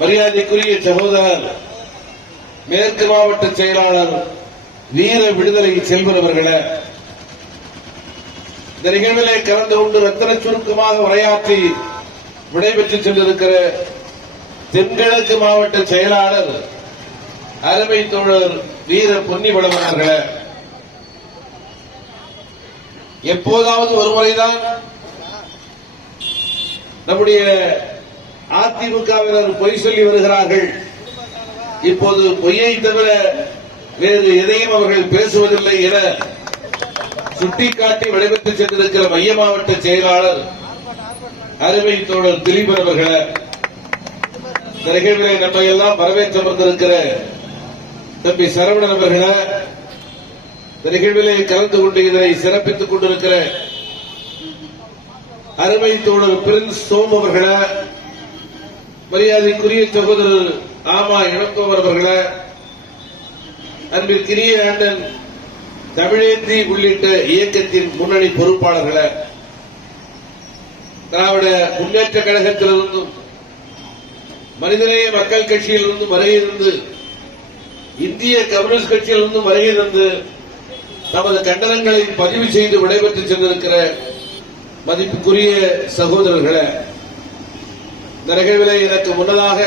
மரியாதைக்குரிய சகோதரர் மேற்கு மாவட்ட செயலாளர் வீர விடுதலை செல்வன் அவர்களே, இந்த நிகழ்விலே கலந்து கொண்டு ரத்தன சுருக்கமாக உரையாற்றி விடைபெற்று சென்றிருக்கிற தென்கிழக்கு மாவட்ட செயலாளர் அருமை தோழர் வீர பொன்னிவளவன் அவர்களே, எப்போதாவது ஒருமுறைதான் நம்முடைய அதிமுகவினர் பொய் சொல்லி வருகிறார்கள். இப்போது பொய்யை தவிர வேறு எதையும் அவர்கள் பேசுவதில்லை என சுட்டிக்காட்டி விடைபெற்று சென்றிருக்கிற மைய மாவட்ட செயலாளர் அருமை தோழர் திலீபன் அவர்களே, இந்த நிகழ்விலே நம்ம எல்லாம் வரவேற்றமர்ந்திருக்கிற தம்பி சரவணன் அவர்களே, இந்த நிகழ்விலே கலந்து கொண்டு இதனை சிறப்பித்துக் கொண்டிருக்கிற அருமை தோழர் பிரின்ஸ் சோம் அவர்களே, மரியாதைக்குரிய சகோதரர் ஆமா இளங்கோவர் அவர்களே, அன்பிற்கிரிய அண்ணன் தமிழேந்தி உள்ளிட்ட இயக்கத்தின் முன்னணி பொறுப்பாளர்களே, திராவிட முன்னேற்ற கழகத்திலிருந்தும் மனிதநேய மக்கள் கட்சியிலிருந்தும் வருகை இருந்து இந்திய கம்யூனிஸ்ட் கட்சியிலிருந்தும் வருகை இருந்து தமது கண்டனங்களை பதிவு செய்து விடைபெற்று சென்றிருக்கிற மதிப்புக்குரிய சகோதரர்களே, இந்த நிகழ்விலே எனக்கு முன்னதாக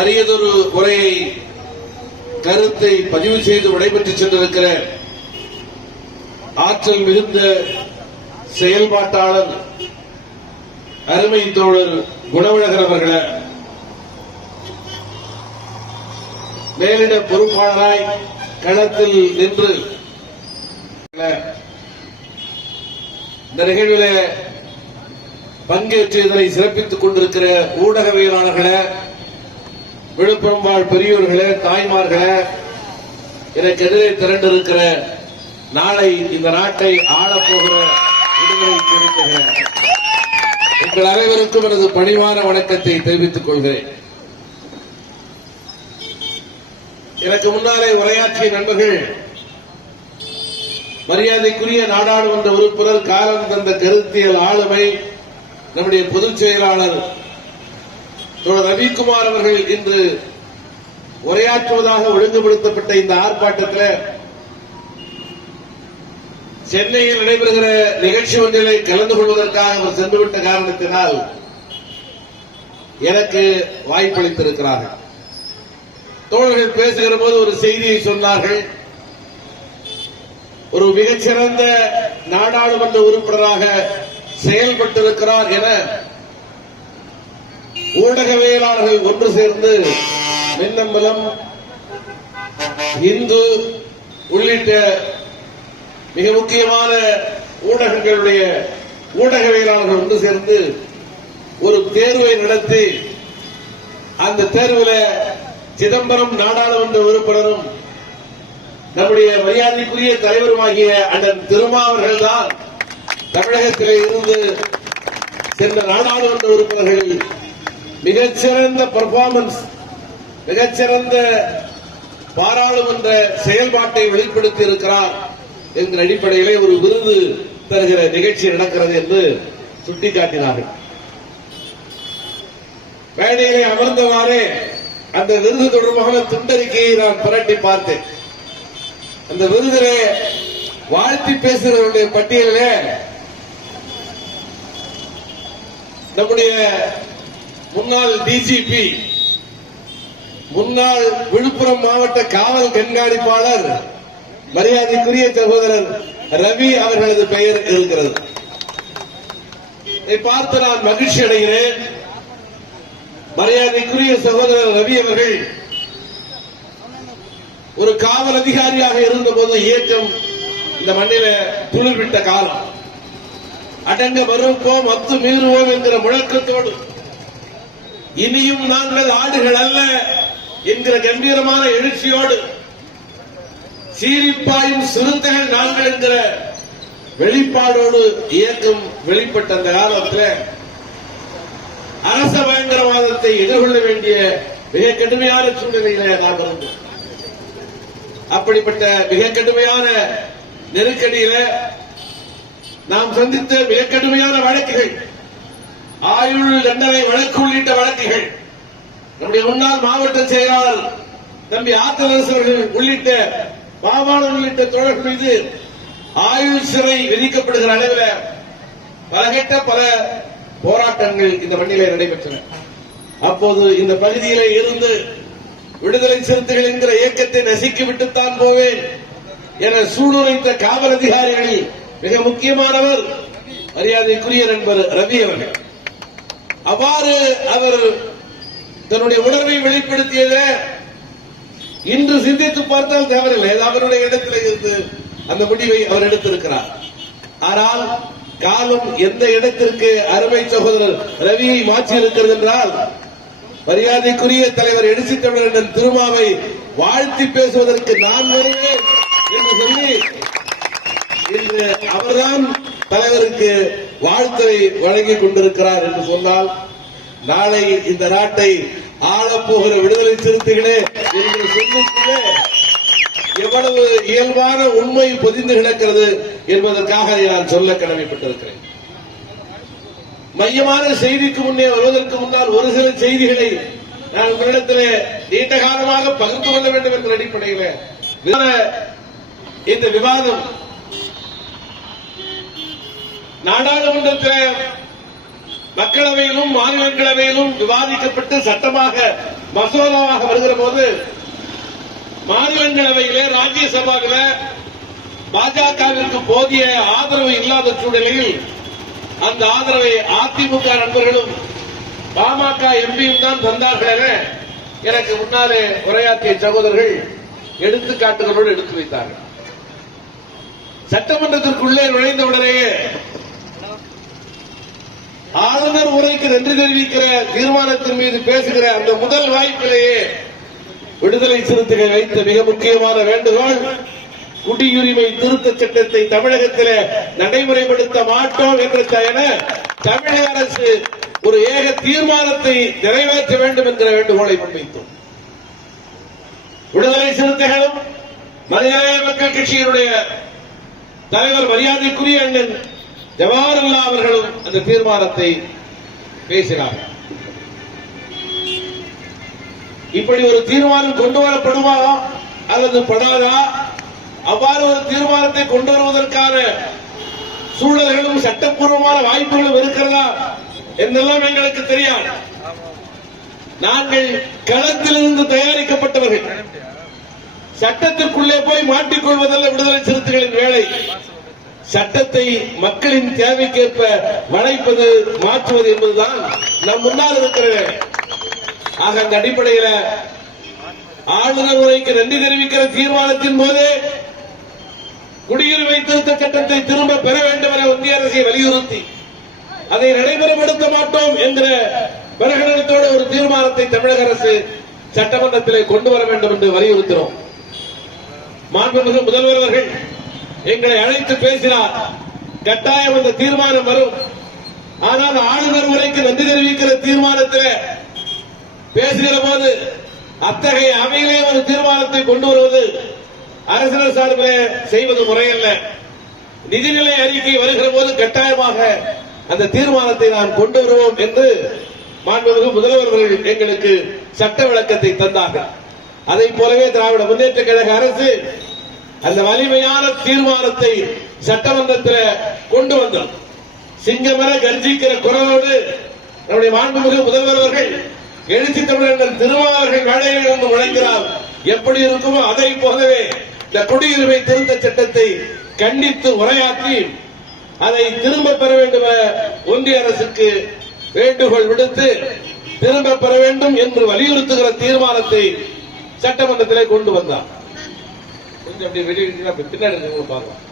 அரியதொரு உரையை கருத்தை பதிவு செய்து விடைபெற்று சென்றிருக்கிற ஆற்றல் மிகுந்த செயல்பாட்டாளர் அருமை தோழர் குணவிழகர் அவர்களே, மேலிட பொறுப்பாளராய் களத்தில் நின்று இந்த நிகழ்விலே பங்கேற்று இதனை சிறப்பித்துக் கொண்டிருக்கிற ஊடகவியலாளர்களே, விழுப்புரம் வாழ் பெரியோர்களே, தாய்மார்களே, எனக்கு எதிரே திரண்டிருக்கிற நாளை இந்த நாட்டை ஆளப்போகிற விடுதலை சிறுத்தைகளே, உங்கள் அனைவருக்கும் எனது பணிவான வணக்கத்தை தெரிவித்துக் கொள்கிறேன். எனக்கு முன்னாலே உரையாற்றிய நண்பர்கள் மரியாதைக்குரிய நாடாளுமன்ற உறுப்பினர் காலம் தந்த கருத்தியல் ஆளுமை நம்முடைய பொதுச் செயலாளர் தோழர் ரவிக்குமார் அவர்கள் இன்று உரையாற்றுவதாக ஒழுங்குபடுத்தப்பட்ட இந்த ஆர்ப்பாட்டத்தில் சென்னையில் நடைபெறுகிற நிகழ்ச்சி ஒன்றிலே கலந்து கொள்வதற்காக அவர் சென்றுவிட்ட காரணத்தினால் எனக்கு வாய்ப்பளித்திருக்கிறார்கள். தோழர்கள் பேசுகிற போது ஒரு செய்தியை சொன்னார்கள். ஒரு மிகச்சிறந்த நாடாளுமன்ற உறுப்பினராக செயல்பட்டிருக்கிறார் என ஊடகவியலாளர்கள் ஒன்று சேர்ந்து மின்னம்பலம், இந்து உள்ளிட்ட மிக முக்கியமான ஊடகங்களுடைய ஊடகவியலாளர்கள் ஒன்று சேர்ந்து ஒரு தேர்வை நடத்தி அந்த தேர்வில் சிதம்பரம் நாடாளுமன்ற உறுப்பினரும் நம்முடைய மரியாதைக்குரிய தலைவருமாகிய அண்ணன் திருமாவர்கள் தான் தமிழகத்திலே இருந்து சென்ற நாடாளுமன்ற உறுப்பினர்களில் மிகச்சிறந்த பெர்ஃபார்மன்ஸ், மிகச்சிறந்த பாராளுமன்ற செயல்பாட்டை வெளிப்படுத்தி இருக்கிறார் என்கிற அடிப்படையிலே ஒரு விருது தருகிற நிகழ்ச்சி நடக்கிறது என்று சுட்டிக்காட்டினார்கள். மேடையிலே அமர்ந்தவாறே அந்த விருது தொடர்பான துண்டறிக்கையை நான் புரட்டி பார்த்தேன். அந்த விருதிலே வாழ்த்தி பேசுகிறவருடைய பட்டியலிலே நம்முடைய முன்னாள் டிஜிபி, முன்னாள் விழுப்புரம் மாவட்ட காவல் கண்காணிப்பாளர் மரியாதைக்குரிய சகோதரர் ரவி அவர்களது பெயர் இருக்கிறது. இதை பார்த்து நான் மகிழ்ச்சி அடைகிறேன். மரியாதைக்குரிய சகோதரர் ரவி அவர்கள் ஒரு காவல் அதிகாரியாக இருந்தபோது இயக்கம் இந்த மண்ணில துளிர்விட்ட காலம், அடங்க மறுப்போம் அத்து மீறுவோம் என்கிற முழக்கத்தோடு இனியும் நாங்கள் ஆடுகள் அல்ல என்கிற கம்பீரமான எழுச்சியோடு சீரிப்பாயும் சிறுத்தைகள் நாங்கள் என்கிற வெளிப்பாடோடு இயக்கம் வெளிப்பட்ட அந்த காலத்தில் அரச பயங்கரவாதத்தை எதிர்கொள்ள வேண்டிய மிக கடுமையான சூழ்நிலையில நாம் இருந்தோம். அப்படிப்பட்ட மிக கடுமையான நெருக்கடியில நாம் சந்தித்த மிக கடுமையான வழக்குகள், ஆயுள் தண்டனை வழக்கு உள்ளிட்ட வழக்குகள், நம்முடைய முன்னாள் மாவட்ட செயலாளர் தம்பி ஆத்தரசு அவர்கள் உள்ளிட்ட பாவாணர் உள்ளிட்ட தோழர்கள் மீது ஆயுள் சிறை விதிக்கப்படுகிற அளவில் பல போராட்டங்கள் இந்த மண்ணிலே நடைபெற்றன. அப்போது இந்த பகுதியிலே இருந்து விடுதலை சிறுத்தைகள் என்கிற இயக்கத்தை நசுக்கி விட்டுத்தான் போவேன் என சூளுரைத்த காவல் அதிகாரிகளில் மிக முக்கியமானவர் மரியாதைக்குரிய நண்பர் ரவி அவர்கள். அவ்வாறு அவர் தன்னுடைய உணர்வை வெளிப்படுத்தியதை இன்று சிந்தித்து பார்த்தால் தேவையில்லை. அவருடைய இடத்தில் இருந்து அந்த முடிவை அவர் எடுத்திருக்கிறார். ஆனால் காலம் எந்த இடத்திற்கு அருமை சகோதரர் ரவியை மாற்றி இருக்கிறது என்றால், மரியாதைக்குரிய தலைவர் எழுச்சி தமிழர் திருமாவை வாழ்த்தி பேசுவதற்கு நான் வருவேன் என்று சொல்லி இன்று அவர்தான் தலைவருக்கு வாழ்த்தை வழங்கிக் கொண்டிருக்கிறார் என்று சொன்னால், நாளை இந்த நாட்டை ஆளப்போகிற விடுதலை சிறுத்தைகளே என்று சொல்லிக்கொண்டே எவ்வளவு இயல்பான உண்மை பொதிந்து கிடக்கிறது என்பதற்காக நான் சொல்ல கடமைப்பட்டிருக்கிறேன். மையமான செய்திக்கு முன்னே வருவதற்கு முன்னால் ஒரு சில செய்திகளை நான் உங்களிடத்தில் நீண்ட காலமாக பகிர்ந்து கொள்ள வேண்டும் என்ற அடிப்படையில் இந்த விவாதம் நாடாளுமன்றத்தில் மக்களவையிலும் மாநிலங்களவையிலும் விவாதிக்கப்பட்டு சட்டமாக மசோதாவாக வருகிற போது மாநிலங்களவையிலே ராஜ்யசபாவில் பாஜகவிற்கு போதிய ஆதரவு இல்லாத சூழ்நிலையில் அந்த ஆதரவை அதிமுக நண்பர்களும் பாமக எம்பியும் தான் தந்தார்கள் என எனக்கு முன்னாலே உரையாற்றிய சகோதரர்கள் எடுத்துக்காட்டுகளோடு எடுத்து வைத்தார்கள். சட்டமன்றத்திற்குள்ளே நுழைந்தவுடனேயே ஆளுநர் உரைக்கு நன்றி தெரிவிக்கிற தீர்மானத்தின் மீது பேசுகிற அந்த முதல் வாய்ப்பிலேயே விடுதலை சிறுத்தைகள் வைத்த மிக முக்கியமான வேண்டுகோள், குடியுரிமை திருத்த சட்டத்தை தமிழகத்தில் நடைமுறைப்படுத்த மாட்டோம் என்ற தமிழக அரசு ஒரு ஏக தீர்மானத்தை நிறைவேற்ற வேண்டும் என்கிற வேண்டுகோளை முன்வைத்தோம். விடுதலை சிறுத்தைகளும் மனிதநேய மக்கள் கட்சியினுடைய தலைவர் மரியாதைக்குரிய அண்ணன் ஜவஹர்லால் அவர்களும் அந்த தீர்மானத்தை பேசினார். இப்படி ஒரு தீர்மானம் கொண்டு வரப்படுமா அல்லது படாதா, அவ்வாறு ஒரு தீர்மானத்தை கொண்டு வருவதற்கான சூழல்களும் சட்டப்பூர்வமான வாய்ப்புகளும் இருக்கிறதா என்றெல்லாம் எங்களுக்கு தெரியாது. நாங்கள் களத்திலிருந்து தயாரிக்கப்பட்டவர்கள். சட்டத்திற்குள்ளே போய் மாட்டிக்கொள்வதல்ல விடுதலை சிறுத்தைகளின் வேலை. சட்டத்தை மக்களின் தேவைக்கேற்ப வளைப்பது, மாற்றுவது என்பதுதான் நம் முன்னால் இருக்கிற. ஆக அந்த அடிப்படையில் ஆளுநர் உரைக்கு நன்றி தெரிவிக்கிற தீர்மானத்தின் போதே குடியுரிமை திருத்த சட்டத்தை திரும்ப பெற வேண்டும் என ஒன்றிய அரசை வலியுறுத்தி அதை நடைமுறைப்படுத்த மாட்டோம் என்கிற பிரகடனத்தோடு ஒரு தீர்மானத்தை தமிழக அரசு சட்டமன்றத்திலே கொண்டு வர வேண்டும் என்று வலியுறுத்தினோம். மாண்புமிகு முதல்வர் அவர்கள் எங்களை அழைத்து பேசினார். கட்டாயம் அந்த தீர்மானம் வரும். ஆனால் ஆளுநர் உரைக்கு நன்றி தெரிவிக்கிற தீர்மானத்தில் பேசுகிற போது அத்தகைய அவையிலே ஒரு தீர்மானத்தை கொண்டு வருவது அரசியல் சார்பிலே செய்வது முறையல்ல. நிதிநிலை அறிக்கை வருகிற போது கட்டாயமாக அந்த தீர்மானத்தை நாம் கொண்டு வருவோம் என்று மாண்புமிகு முதல்வர்கள் எங்களுக்கு சட்ட விளக்கத்தை தந்தார்கள். அதை போலவே திராவிட முன்னேற்ற கழக அரசு அந்த வலிமையான தீர்மானத்தை சட்டமன்றத்தில் கொண்டு வந்தோம். சிங்கமென கர்ஜிக்கிற குரலோடு நம்முடைய மாண்புமிகு முதல்வர் அவர்கள் எழுச்சி தமிழர் திருமாவர்கள் மேடையில் இருந்து முழங்கினார். எப்படி இருக்குமோ அதை போலவே இந்த குடியுரிமை திருத்த சட்டத்தை கண்டித்து உரையாற்றி அதை திரும்ப பெற வேண்டும் ஒன்றிய அரசுக்கு வேண்டுகோள் விடுத்து திரும்ப பெற வேண்டும் என்று வலியுறுத்துகிற தீர்மானத்தை சட்டமன்றத்திலே கொண்டு வந்தார். கொஞ்சம் அப்படி வெளியே பின்னாடி பார்க்கலாம்.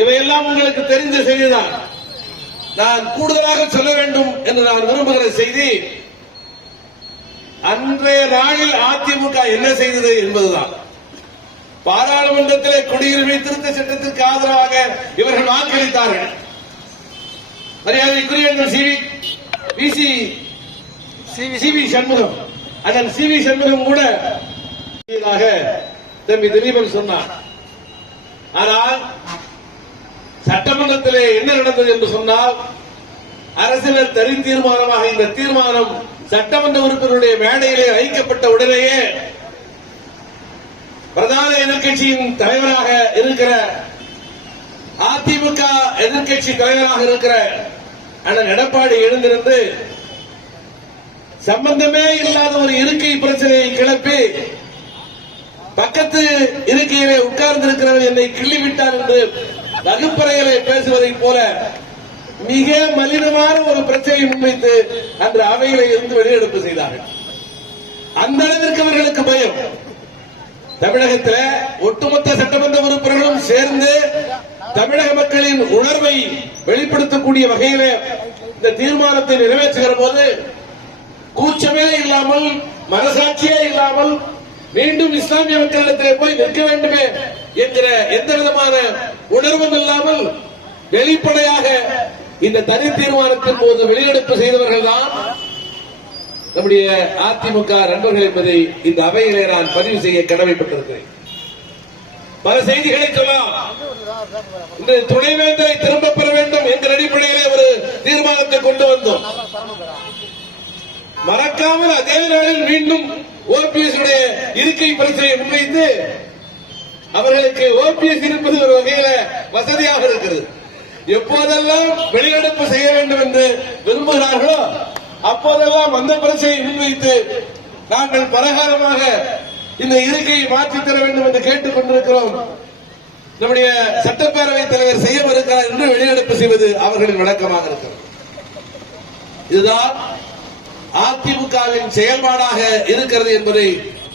இவையெல்லாம் உங்களுக்கு தெரிந்த செய்திதான். நான் கூடுதலாக சொல்ல வேண்டும் என்று நான் விரும்புகிற செய்தி, அன்றைய நாளில் அதிமுக என்ன செய்தது என்பதுதான். பாராளுமன்றத்திலே குடியுரிமை திருத்த சட்டத்திற்கு ஆதரவாக இவர்கள் வாக்களித்தார்கள். மரியாதைக்குரிய சி.வி. சண்முகம், அதன் சி.வி. சண்முகம் கூட தம்பி திலீபன் சொன்னார். ஆனால் சட்டமன்றத்திலே என்ன நடந்தது என்று சொன்னால், அரசியல் தனி தீர்மானமாக இந்த தீர்மானம் சட்டமன்ற உறுப்பினருடைய மேடையிலே வைக்கப்பட்ட உடனேயே பிரதான எதிர்கட்சியின் தலைவராக இருக்கிற அதிமுக எதிர்கட்சி தலைவராக இருக்கிற அண்ணன் எடப்பாடி எழுந்திருந்து சம்பந்தமே இல்லாத ஒரு இருக்கை பிரச்சனையை கிளப்பி பக்கத்து இருக்கையிலே உட்கார்ந்து இருக்கிறவர் என்னை கிள்ளிவிட்டார் என்று வகுப்பறைகளை பேசுவதைப் போல மிக மலினமான ஒரு பிரச்சனையை முன்வைத்து அன்று அவையிலே இருந்து வெளியெடுப்பு செய்தார்கள். அந்த அளவிற்கு அவர்களுக்கு பயம். தமிழகத்தில் ஒட்டுமொத்த சட்டமன்ற உறுப்பினர்களும் சேர்ந்து தமிழக மக்களின் உணர்வை வெளிப்படுத்தக்கூடிய வகையிலே இந்த தீர்மானத்தை நிறைவேற்றுகிற போது கூச்சமே இல்லாமல் மனசாட்சியே இல்லாமல் மீண்டும் இஸ்லாமிய மக்களிடத்திலே போய் நிற்க வேண்டுமே என்கிற எந்த விதமான உணர்வும் இல்லாமல் வெளிப்படையாக இந்த தனி தீர்மானத்தின் போது வெளியெடுப்பு செய்தவர்கள் தான் நம்முடைய அதிமுக நண்பர்கள் என்பதை இந்த அவையிலே நான் பதிவு செய்ய கடமைப்பட்டிருக்கிறேன். பல செய்திகளை சொல்லலாம். இந்த துணைவேந்தரை திரும்ப பெற வேண்டும் என்ற அடிப்படையிலே ஒரு தீர்மானத்தை கொண்டு வந்தோம். மறக்காமல் அதே நாளில் மீண்டும் ஓபிஎஸ் உடைய இருக்கை பிரச்சனையை முன்வைத்து அவர்களுக்கு ஓபிஎஸ் இருப்பது ஒரு வகையில வசதியாக இருக்கிறது. எப்போதெல்லாம் வெளியெடுப்பு செய்ய வேண்டும் என்று விரும்புகிறார்களோ அப்போதெல்லாம் அந்த பிரச்சனையை முன்வைத்து நாங்கள் பலகாலமாக இந்த இருக்கையை மாற்றித் தர வேண்டும் என்று கேட்டுக் கொண்டிருக்கிறோம். நம்முடைய சட்டப்பேரவைத் தலைவர் செய்ய மறுக்கிறார் என்று வெளியெடுப்பு செய்வது அவர்களின் வழக்கமாக இருக்கிறது. இதுதான் அதிமுகவின் செயல்பாடாக இருக்கிறது என்பதை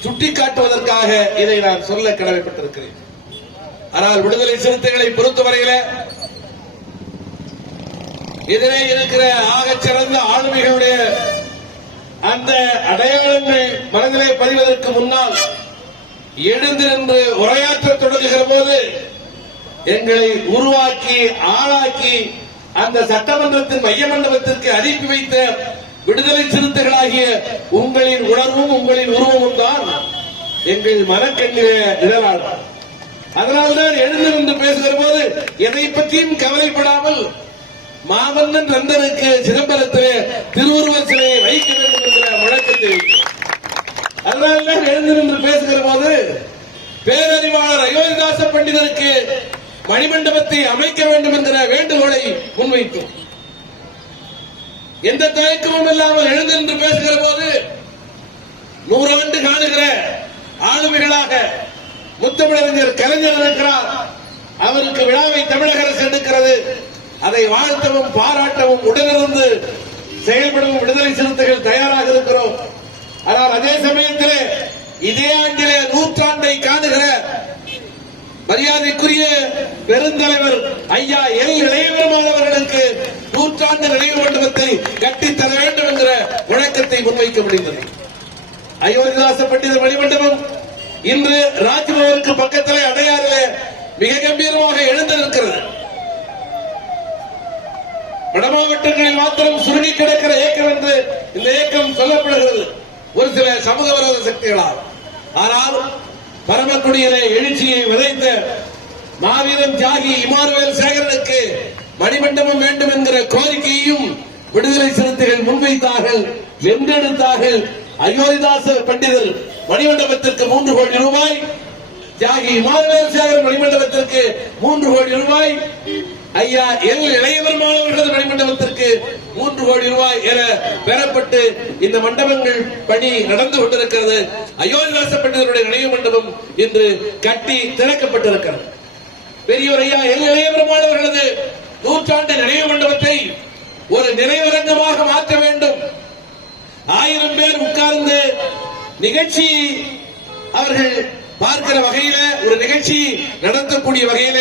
சுட்டிக்காட்டுவதற்காக இதை நான் சொல்ல கடமைப்பட்டிருக்கிறேன். ஆனால் விடுதலை சிறுத்தைகளை பொறுத்தவரையில இதிலே இருக்கிற ஆகச் சிறந்த ஆளுமைகளுடைய அந்த அடையாளங்கள் மனதிலே பதிவதற்கு முன்னால் எழுந்து நின்று உரையாற்ற தொடங்குகிற போது எங்களை உருவாக்கி ஆளாக்கி அந்த சட்டமன்றத்தின் மைய மண்டபத்திற்கு அனுப்பி வைத்த விடுதலை சிறுத்தைகளாகிய உங்களின் உணர்வும் உங்களின் உருவமும் தான் எங்கள் மனக்கண்ணிலே நிழலாடும். அதனால்தான் எழுந்து நின்று பேசுகிற போது எதை பற்றியும் கவலைப்படாமல் மாமன்னன் நந்தனுக்கு சிதம்பரத்திலே திருவுருவ சிலையை வைக்க வேண்டும் என்கிற முழக்கத்தை வைக்கும். அதனால்தான் எழுந்து நின்று பேசுகிற போது பேரறிவாளர் அயோத்திதாச பண்டிதருக்கு மணிமண்டபத்தை அமைக்க வேண்டும் என்கிற வேண்டுகோளை முன்வைத்தோம். எந்த தயக்கமும் இல்லாமல் எழுந்து நின்று பேசுகிற போது 100 ஆண்டு காணுகிற ஆளுமைகளாக முத்தமிழறிஞர் கலைஞர் இருக்கிறார். அவருக்கு விழாவை தமிழக அரசு எடுக்கிறது. அதை வாழ்த்தவும் பாராட்டவும் உடனிருந்து செயல்படவும் விடுதலை சிறுத்தைகள் தயாராக இருக்கிறோம். ஆனால் அதே சமயத்திலே இதே ஆண்டிலே 100 காணுகிற மரியாதைக்குரிய பெருந்தலைவர் ஐயா எல் இளையபெருமாள் அவர்களுக்கு 100 நினைவு மண்டபத்தை கட்டித்தர வேண்டும் என்கிற முழக்கத்தை முன்வைக்க முடிந்தது. அயோத்திதாச பண்டிதர் மணிமண்டபம் இன்று ராஜ்பவனுக்கு பக்கத்திலே அடையாறிலே மிக கம்பீரமாக எழுந்திருக்கிறது. வட மாவட்டங்களில் மாத்திரம் சுருங்கி கிடக்கிற இயக்கம் என்று இந்த இயக்கம் சொல்லப்படுகிறது ஒரு சில சமூக விரோத சக்திகளால். ஆனால் பரமக்குடியிலே எழுச்சியை விதைத்த மாவீரன் தியாகி இமானுவேல் சேகரனுக்கு மணிமண்டபம் வேண்டும் என்கிற கோரிக்கையையும் விடுதலை சிறுத்தைகள் முன்வைத்தார்கள், வென்றெடுத்தார்கள். அயோத்திதாச பண்டிதர் மணிமண்டபத்திற்கு 3 கோடி ரூபாய், தியாகி இமானுவேல் சேகரன் மணிமண்டபத்திற்கு 3 கோடி ரூபாய், ஐயா எல் இளையபெருமாள் அவர்களது மணிமண்டபத்திற்கு 3 கோடி ரூபாய் என பெறப்பட்டு இந்த மண்டபங்கள் பணி நடந்து கொண்டிருக்கிறது. அயோத்திதாச பண்டிதருடைய நினைவு மண்டபம் இன்று கட்டி திறக்கப்பட்டிருக்கிறது. பெரியோர் ஐயா எல் இளையபெருமாள் அவர்களது 100 நினைவு மண்டபத்தை ஒரு நினைவரங்கமாக மாற்ற வேண்டும். 1000 பேர் உட்கார்ந்து நிகழ்ச்சி அவர்கள் பார்க்கிற வகையில ஒரு நிகழ்ச்சி நடத்தக்கூடிய வகையில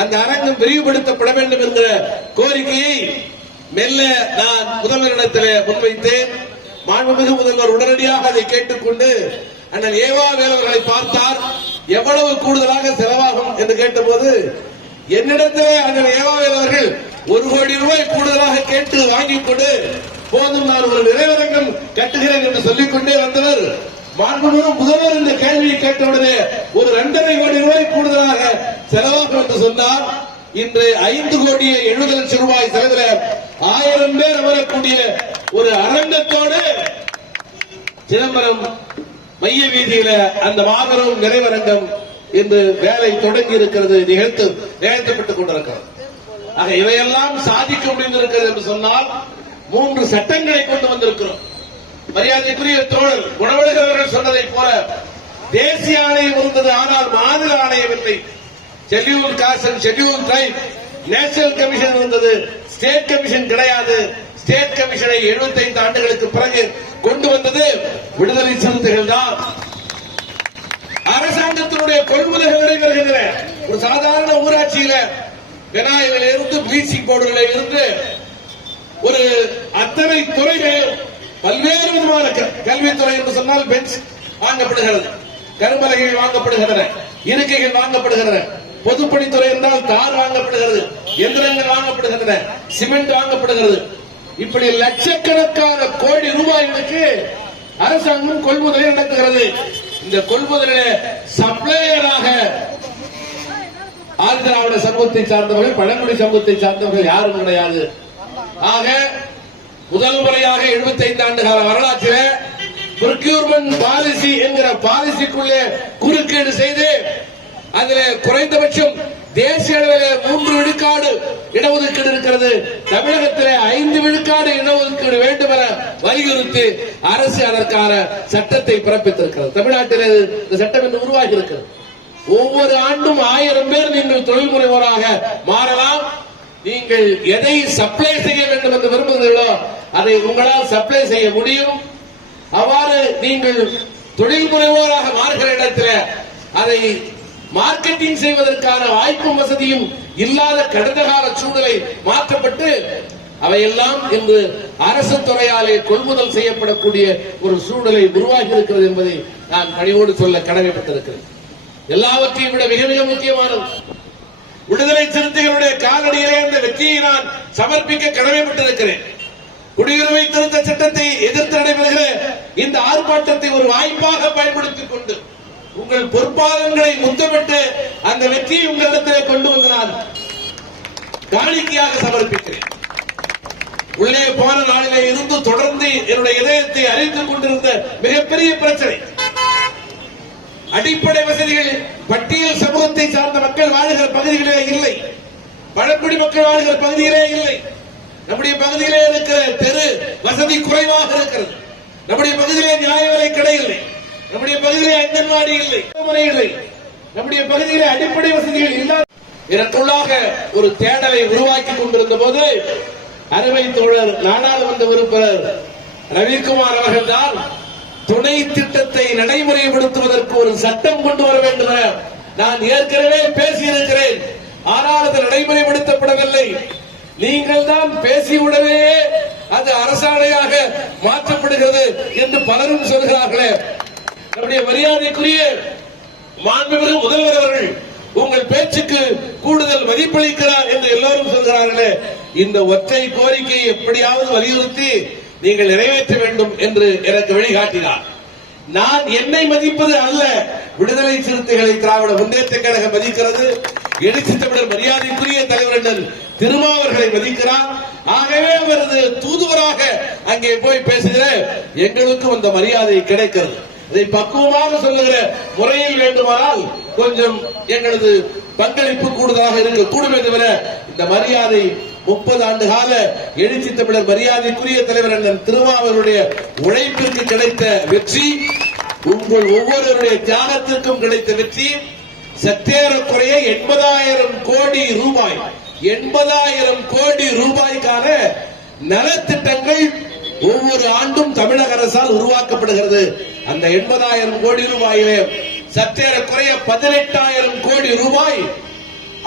அந்த அரங்கம் விரிவுபடுத்தப்பட வேண்டும் என்கிற கோரிக்கையை மெல்ல நான் முதல்வரிடத்தில் முன்வைத்தேன். மாண்புமிகு முதல்வர் உடனடியாக அதை கேட்டுக்கொண்டு அண்ணன் ஏவா வேலவர்களை பார்த்தார். எவ்வளவு கூடுதலாக செலவாகும் என்று கேட்டபோது என்னிடத்திலே அண்ணன் ஏவா வேலவர்கள் 1 கோடி ரூபாய் கூடுதலாக கேட்டு வாங்கிக் கொண்டு போதும், நான் ஒரு நிறைவரங்கம் கட்டுகிறேன் என்று சொல்லிக்கொண்டே வந்தவர் மாண்புமிகு முதல்வர் இந்த கேள்வியை கேட்டவுடனே ஒரு 2.5 கோடி ரூபாய் கூடுதலாக செலவாகும் என்று சொன்னார். இன்று 5 கோடியே 70 லட்சம் ரூபாய் செலவில் 1000 1000 பேர் அமரக்கூடிய ஒரு அரங்கத்தோடு சிதம்பரம் மைய வீதியில அந்த மாபெரும் நிறைவரங்கம் இன்று வேலை தொடங்கி இருக்கிறது, நிகழ்த்தப்பட்டுக் கொண்டிருக்கிறது. ஆக இவையெல்லாம் சாதிக்க முடிந்திருக்கிறது என்று சொன்னால் 3 சட்டங்களை கொண்டு வந்திருக்கிறோம். மரியாதைக்குரிய தோழர் குணவழகர் அவர்கள் சொன்னதை போல தேசிய ஆணையம் இருந்தது, ஆனால் மாநில ஆணையம் இல்லை. Schedule cost and schedule try national commission இருந்தது, ஸ்டேட் கமிஷன் கிடையாது. ஸ்டேட் கமிஷனை 75 ஆண்டுகளுக்கு பிறகு கொண்டு வந்தது விடுதலை சிறுத்தைகள் தான். அரசாங்கத்தினுடைய கொள்முதல்கள் நடைபெறுகின்றன. ஒரு சாதாரண ஊராட்சியில விநாயகரில் இருந்து ப்ளீச்சிங் பவுடர்ல இருந்து ஒரு அத்தனை துறைகள், பல்வேறு விதமான கல்வித்துறை என்று சொன்னால் பென்ச் வாங்கப்படுகிறது, கரும்பலகைகள் வாங்கப்படுகின்றன, இருக்கைகள் வாங்கப்படுகின்றன. பொதுப்பணித்துறை என்றால் தார் வாங்கப்படுகிறது, எந்திரங்கள் வாங்கப்படுகின்றன, சிமெண்ட் வாங்கப்படுகிறது. இப்படி லட்சக்கணக்கான கோடி ரூபாய்களுக்கு அரசாங்கம் கொள்முதலை நடத்துகிறது. இந்த கொள்முதலில் சப்ளையராக ஆந்திராவிட சமூகத்தை சார்ந்தவர்கள், பழங்குடி சமூகத்தை சார்ந்தவர்கள் யாரும் கிடையாது. ஆக முதல் முறையாக 75 ஆண்டு கால வரலாற்றில் ப்ரொக்யூர்மெண்ட் பாலிசி என்கிற பாலிசிக்குள்ளே குறுக்கீடு செய்து அதில் குறைந்தபட்சம் தேசிய அளவில் 3 விழுக்காடு இடஒதுக்கீடு இருக்கிறது, தமிழகத்தில் 5 விழுக்காடு இடஒதுக்கீடு வேண்டும் என வலியுறுத்தி அரசு அதற்கான சட்டத்தை பிறப்பித்திருக்கிறது. தமிழ்நாட்டில் இந்த சட்டம் என்று உருவாகி இருக்கிறது. ஒவ்வொரு ஆண்டும் 1000 பேர் நீங்கள் தொழில் முனைவோராக மாறலாம். நீங்கள் எதை சப்ளை செய்ய வேண்டும் என்று விரும்புகிறீர்களோ அதை உங்களால் சப்ளை செய்ய முடியும். அவ்வாறு நீங்கள் தொழில் முனைவோராக மாறுகிற இடத்தில் அதை மார்க்கெட்டிங் செய்வதற்கான வாய்ப்பும் வசதியும் இல்லாத கடந்த கால சூழலை மாற்றப்பட்டு அவையெல்லாம் இன்று அரசு துறையாலே கொள்முதல் செய்யப்படக்கூடிய ஒரு சூழலை உருவாகி இருக்கிறது என்பதை நான் பணிவோடு சொல்ல கடமைப்பட்டிருக்கிறேன். எல்லாவற்றையும் விட மிக மிக முக்கியமானது விடுதலை சிறுத்தைகளுடைய காலடியிலே இந்த வெற்றியை நான் சமர்ப்பிக்க கடமைப்பட்டிருக்கிறேன். குடியுரிமை திருத்த சட்டத்தை எதிர்த்து நடைபெறுகிற இந்த ஆர்ப்பாட்டத்தை ஒரு வாய்ப்பாக பயன்படுத்திக் கொண்டு உங்கள் பொறுப்பாளர்களை முத்தமிட்டு அந்த வெற்றியை உங்களிடத்தில் கொண்டு வந்து நான் காணிக்கையாக சமர்ப்பிக்கிறேன். உள்ளே போன நாளிலே இருந்து தொடர்ந்து என்னுடைய இதயத்தை அறிவித்துக் கொண்டிருந்த மிகப்பெரிய பிரச்சனை அடிப்படை வசதிகள் பட்டியல் சமூகத்தை சார்ந்த மக்கள் வாழ்கிற பகுதிகளே இல்லை, பழங்குடி மக்கள் வாழ்கிற பகுதிகளே இல்லை. நம்முடைய பகுதியிலே இருக்கிற தெரு வசதி குறைவாக இருக்கிறது. நம்முடைய பகுதியிலே நியாய விலை கடை இல்லை, நம்முடைய பகுதியிலே அங்கன்வாடி இல்லை, இல்லை. நம்முடைய பகுதியிலே அடிப்படை வசதிகள் இல்லாத இதற்குள்ளாக ஒரு தேடலை உருவாக்கி கொண்டிருந்த போது அருமை தோழர் நாடாளுமன்ற உறுப்பினர் ரவிக்குமார் அவர்கள் தான் துணை திட்டத்தை நடைமுறைப்படுத்துவதற்கு ஒரு சட்டம் கொண்டு வர வேண்டும் என நான் ஏற்கனவே பேசியிருக்கிறேன். ஆனால் அது நடைமுறைப்படுத்தப்படவில்லை. நீங்கள் தான் பேசியுடனே அது அரசாணையாக மாற்றப்படுகிறது என்று பலரும் சொல்கிறார்களே. நம்முடைய மரியாதைக்குரிய மாண்புமிகு முதல்வர் அவர்கள் உங்கள் பேச்சுக்கு கூடுதல் மதிப்பளிக்கிறார் என்று எல்லோரும் சொல்கிறார்களே. இந்த ஒற்றை கோரிக்கையை எப்படியாவது வலியுறுத்தி நீங்கள் நிறைவேற்ற வேண்டும் என்று எனக்கு வழிகாட்டினார். நான் என்னை மதிப்பது அல்ல, விடுதலை சிறுத்தைகளை திராவிட முன்னேற்ற கழகம் மதிக்கிறது. எழுச்சி தமிழர் மரியாதைக்குரிய தலைவர் திருமாவர்களை மதிக்கிறார். ஆகவே அவரது தூதுவராக அங்கே போய் பேசுகிற எங்களுக்கும் அந்த மரியாதை கிடைக்கிறது. இதை பக்குவமாக சொல்லுகிற முறையில் வேண்டுமானால் கொஞ்சம் எங்களது பங்களிப்பு கூடுதலாக இருக்கக்கூடும் தவிர இந்த மரியாதை 30 ஆண்டு கால எழுச்சி தமிழர் மரியாதைக்குரிய தலைவர் திருமாவருடைய உழைப்பிற்கு கிடைத்த வெற்றி, உங்கள் ஒவ்வொருவருடைய தியாகத்திற்கும் கிடைத்த வெற்றி. சற்றேறக்குறைய 80,000 கோடி ரூபாய் 80,000 கோடி ரூபாய்க்கான நலத்திட்டங்கள் ஒவ்வொரு ஆண்டும் தமிழக அரசால் உருவாக்கப்படுகிறது. அந்த 80,000 கோடி ரூபாயிலே சற்றேறக்குறைய 18,000 கோடி ரூபாய்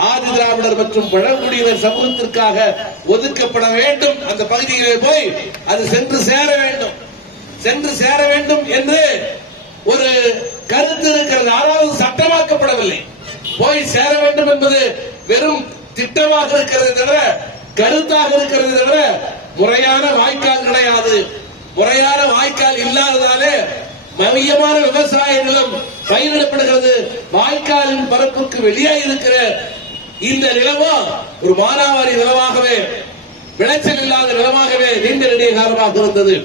ஆதி திராவிடர் மற்றும் பழங்குடியினர் சமூகத்திற்காக ஒதுக்கப்பட வேண்டும். அந்த பகுதியிலே போய் அது சென்று சேர வேண்டும் என்று ஒரு கருத்து இருக்கிறது. ஆனால் சட்டமாக்கப்படவில்லை. போய் சேர வேண்டும் என்பது வெறும் திட்டமாக இருக்கிறது தவிர, கருத்தாக இருக்கிறது தவிர முறையான வாய்க்கால் கிடையாது. முறையான வாய்க்கால் இல்லாததாலே மையமான விவசாய நிலம் பயிரிடப்படுகிறது. வாய்க்காலின் பரப்புக்கு வெளியே இருக்கிற இந்த நிலமோ ஒரு மானாவாரி நிலமாகவே விளைச்சல் இல்லாத நிலமாகவே நீண்ட நெடிய காலமாக இருந்தது.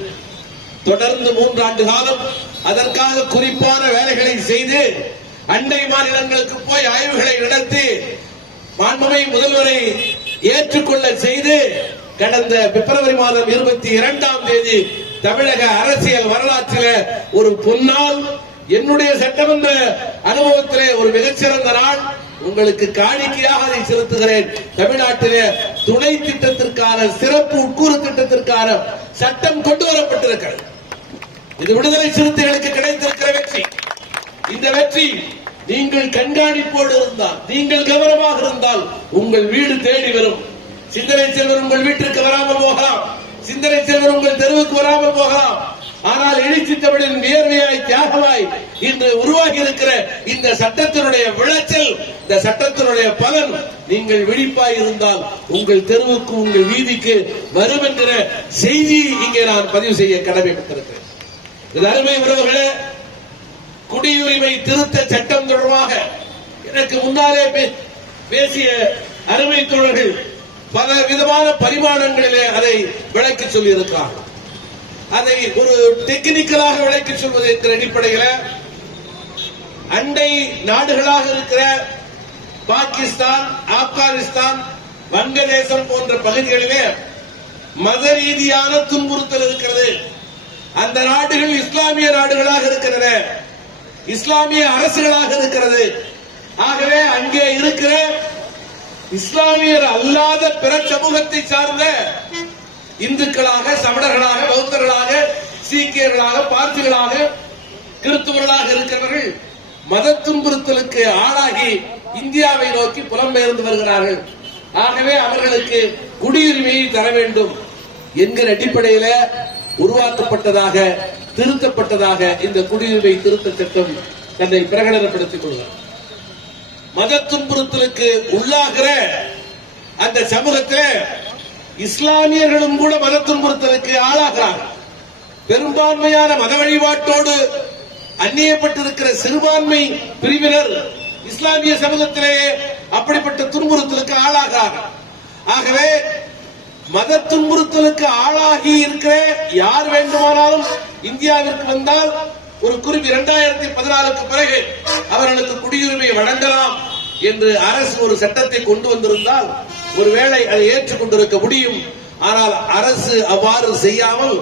தொடர்ந்து 3 ஆண்டு காலம் அதற்காக குறிப்பான வேலைகளை செய்து அண்டை மாநிலங்களுக்கு போய் ஆய்வுகளை நடத்தி மாண்புமிகு முதல்வரை ஏற்றுக்கொள்ள செய்து கடந்த பிப்ரவரி மாதம் 22ஆம் தேதி தமிழக அரசியல் வரலாற்றில் ஒரு பொன்னாள், என்னுடைய சட்டமன்ற அனுபவத்திலே ஒரு மிகச்சிறந்த நாள். உங்களுக்கு காணிக்கையாக அதை செலுத்துகிறேன். தமிழ்நாட்டிலே துணை திட்டத்திற்கான சிறப்பு உட்கூறு திட்டத்திற்கான சட்டம் கொண்டு வரப்பட்டிருக்கிறது. இது விடுதலை சிறுத்தைகளுக்கு கிடைத்திருக்கிற வெற்றி. இந்த வெற்றி நீங்கள் கண்காணிப்போடு இருந்தால், நீங்கள் கவனமாக இருந்தால் உங்கள் வீடு தேடி வரும். சிந்தனை செல்வர் உங்கள் வீட்டிற்கு வராமல் போகலாம், சிந்தனை செல்வர் உங்கள் தெருவுக்கு வராமல் போகலாம். ஆனால் எழுச்சி தமிழின் வியர்வையாய் தியாகமாய் இன்று உருவாகி இருக்கிற இந்த சட்டத்தினுடைய விளைச்சல், இந்த சட்டத்தினுடைய பலன் நீங்கள் விழிப்பாய் இருந்தால் உங்கள் தெருவுக்கு உங்கள் வீதிக்கு வரும் என்கிற செய்தி இங்கே நான் பதிவு செய்ய கடமைப்பட்டிருக்கிறேன். இது அருமை உறவுகளே, குடியுரிமை திருத்த சட்டம் தொடர்பாக எனக்கு முன்னாலே பேசிய அருமை தோழர்கள் பல விதமான பரிமாணங்களிலே அதை விளக்கி சொல்லியிருக்கிறார்கள். அதை ஒரு டெக்னிக்கலாக விளக்கி சொல்வது என்கிற அடிப்படையில் அண்டை நாடுகளாக இருக்கிற பாகிஸ்தான், ஆப்கானிஸ்தான், வங்கதேசம் போன்ற பகுதிகளிலே மத ரீதியான துன்புறுத்தல் இருக்கிறது. அந்த நாடுகள் இஸ்லாமிய நாடுகளாக இருக்கிறது, இஸ்லாமிய அரசுகளாக இருக்கிறது. ஆகவே அங்கே இருக்கிற இஸ்லாமியர் அல்லாத பிற சமூகத்தை சார்ந்த இந்துக்களாக, சமணர்களாக, பௌத்தர்களாக, சீக்கியர்களாக, பார்சிகளாக, கிறிஸ்துவர்களாக இருக்கிறவர்கள் மத துன்புறுத்தலுக்கு ஆளாகி இந்தியாவை நோக்கி புலம்பெயர்ந்து வருகிறார்கள். ஆகவே அவர்களுக்கு குடியுரிமையை தர வேண்டும் என்கிற அடிப்படையில் உருவாக்கப்பட்டதாக, திருத்தப்பட்டதாக இந்த குடியுரிமை திருத்த சட்டம் தன்னை பிரகடனப்படுத்திக் கொள்கிறார். மத துன்புறுத்தலுக்கு உள்ளாகிற அந்த சமூகத்தில் இஸ்லாமியர்களும் கூட மத துன்புறுத்தலுக்கு ஆளாகிறார்கள். பெரும்பான்மையான மத வழிபாட்டோடு அந்நியப்பட்டிருக்கிற சிறுபான்மை பிரிவினர் இஸ்லாமிய சமூகத்திலேயே அப்படிப்பட்ட துன்புறுத்தலுக்கு ஆளாகிறார்கள். ஆகவே மத துன்புறுத்தலுக்கு ஆளாகி இருக்கிற யார் வேண்டுமானாலும் இந்தியாவிற்கு வந்தால் ஒரு குறிப்பு 2016க்கு பிறகு அவர்களுக்கு குடியுரிமை வழங்கலாம் என்று அரசு ஒரு சட்டத்தை கொண்டு வந்திருந்தால் ஒருவேளை அதை ஏற்றுக்கொண்டிருக்க முடியும். ஆனால் அரசு அவ்வாறு செய்யாமல்,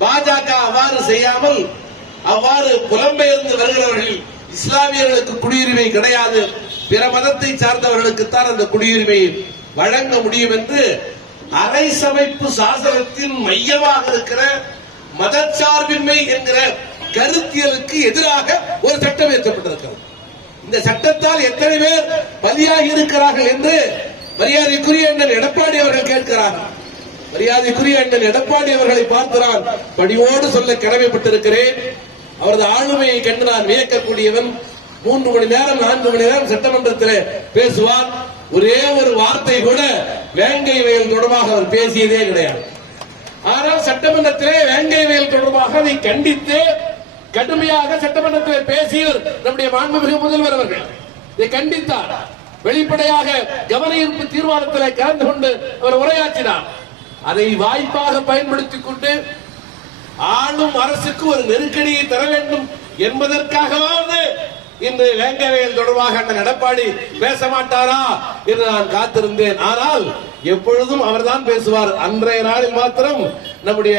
பாஜக அவ்வாறு செய்யாமல், அவ்வாறு புலம்பெயர்ந்து வருகிறவர்கள் இஸ்லாமியர்களுக்கு குடியுரிமை கிடையாது, பிற மதத்தை சார்ந்தவர்களுக்குத்தான் அந்த குடியுரிமை வழங்க முடியும் என்று அரசமைப்பு சாசனத்தின் மையமாக இருக்கிற மதச்சார்பின்மை என்கிற கருத்தியலுக்கு எதிராக ஒரு சட்டம் ஏற்றப்பட்டிருக்கிறது. இந்த சட்டத்தால் எத்தனை பேர் பலியாகி இருக்கிறார்கள் என்று மரியாதைக்குரிய அண்ணன் எடப்பாடி அவர்கள் கேட்கிறார்கள். மரியாதைக்குரிய அண்ணன் எடப்பாடி அவர்களை பார்த்து நான் பணியோடு சொல்ல கடமைப்பட்டிருக்கிறேன். அவரது ஆளுமையை கண்டு நான் வியக்கக்கூடியவன். 3 மணி நேரம் 4 மணி நேரம் சட்டமன்றத்தில் பேசுவார். ஒரே ஒரு வார்த்தை கூட வேங்கை வயல் தொடர்பாக அவர் பேசியதே கிடையாது. ஆனால் சட்டமன்றத்திலே வேங்கை வயல் தொடர்பாக அதை கண்டித்து கடுமையாக சட்டமன்றத்தில் பேசியவர் நம்முடைய மாண்புமிகு முதல்வர் அவர்கள். இதை கண்டித்தார். வெளிப்படையாக கவன ஈர்ப்பு தீர்மானத்தில் கலந்து கொண்டு அவர் உரையாற்றினார். அதை வாய்ப்பாக பயன்படுத்திக் கொண்டு ஆளும் அரசுக்கு ஒரு நெருக்கடியை தர வேண்டும் என்பதற்காகவாவது இன்று வேங்கை வயல் தொடர்பாக அண்ணன் எடப்பாடி பேச மாட்டாரா என்று நான் காத்திருந்தேன். ஆனால் எப்பொழுதும் அவர்தான் பேசுவார். அன்றைய நாளில் மாத்திரம் நம்முடைய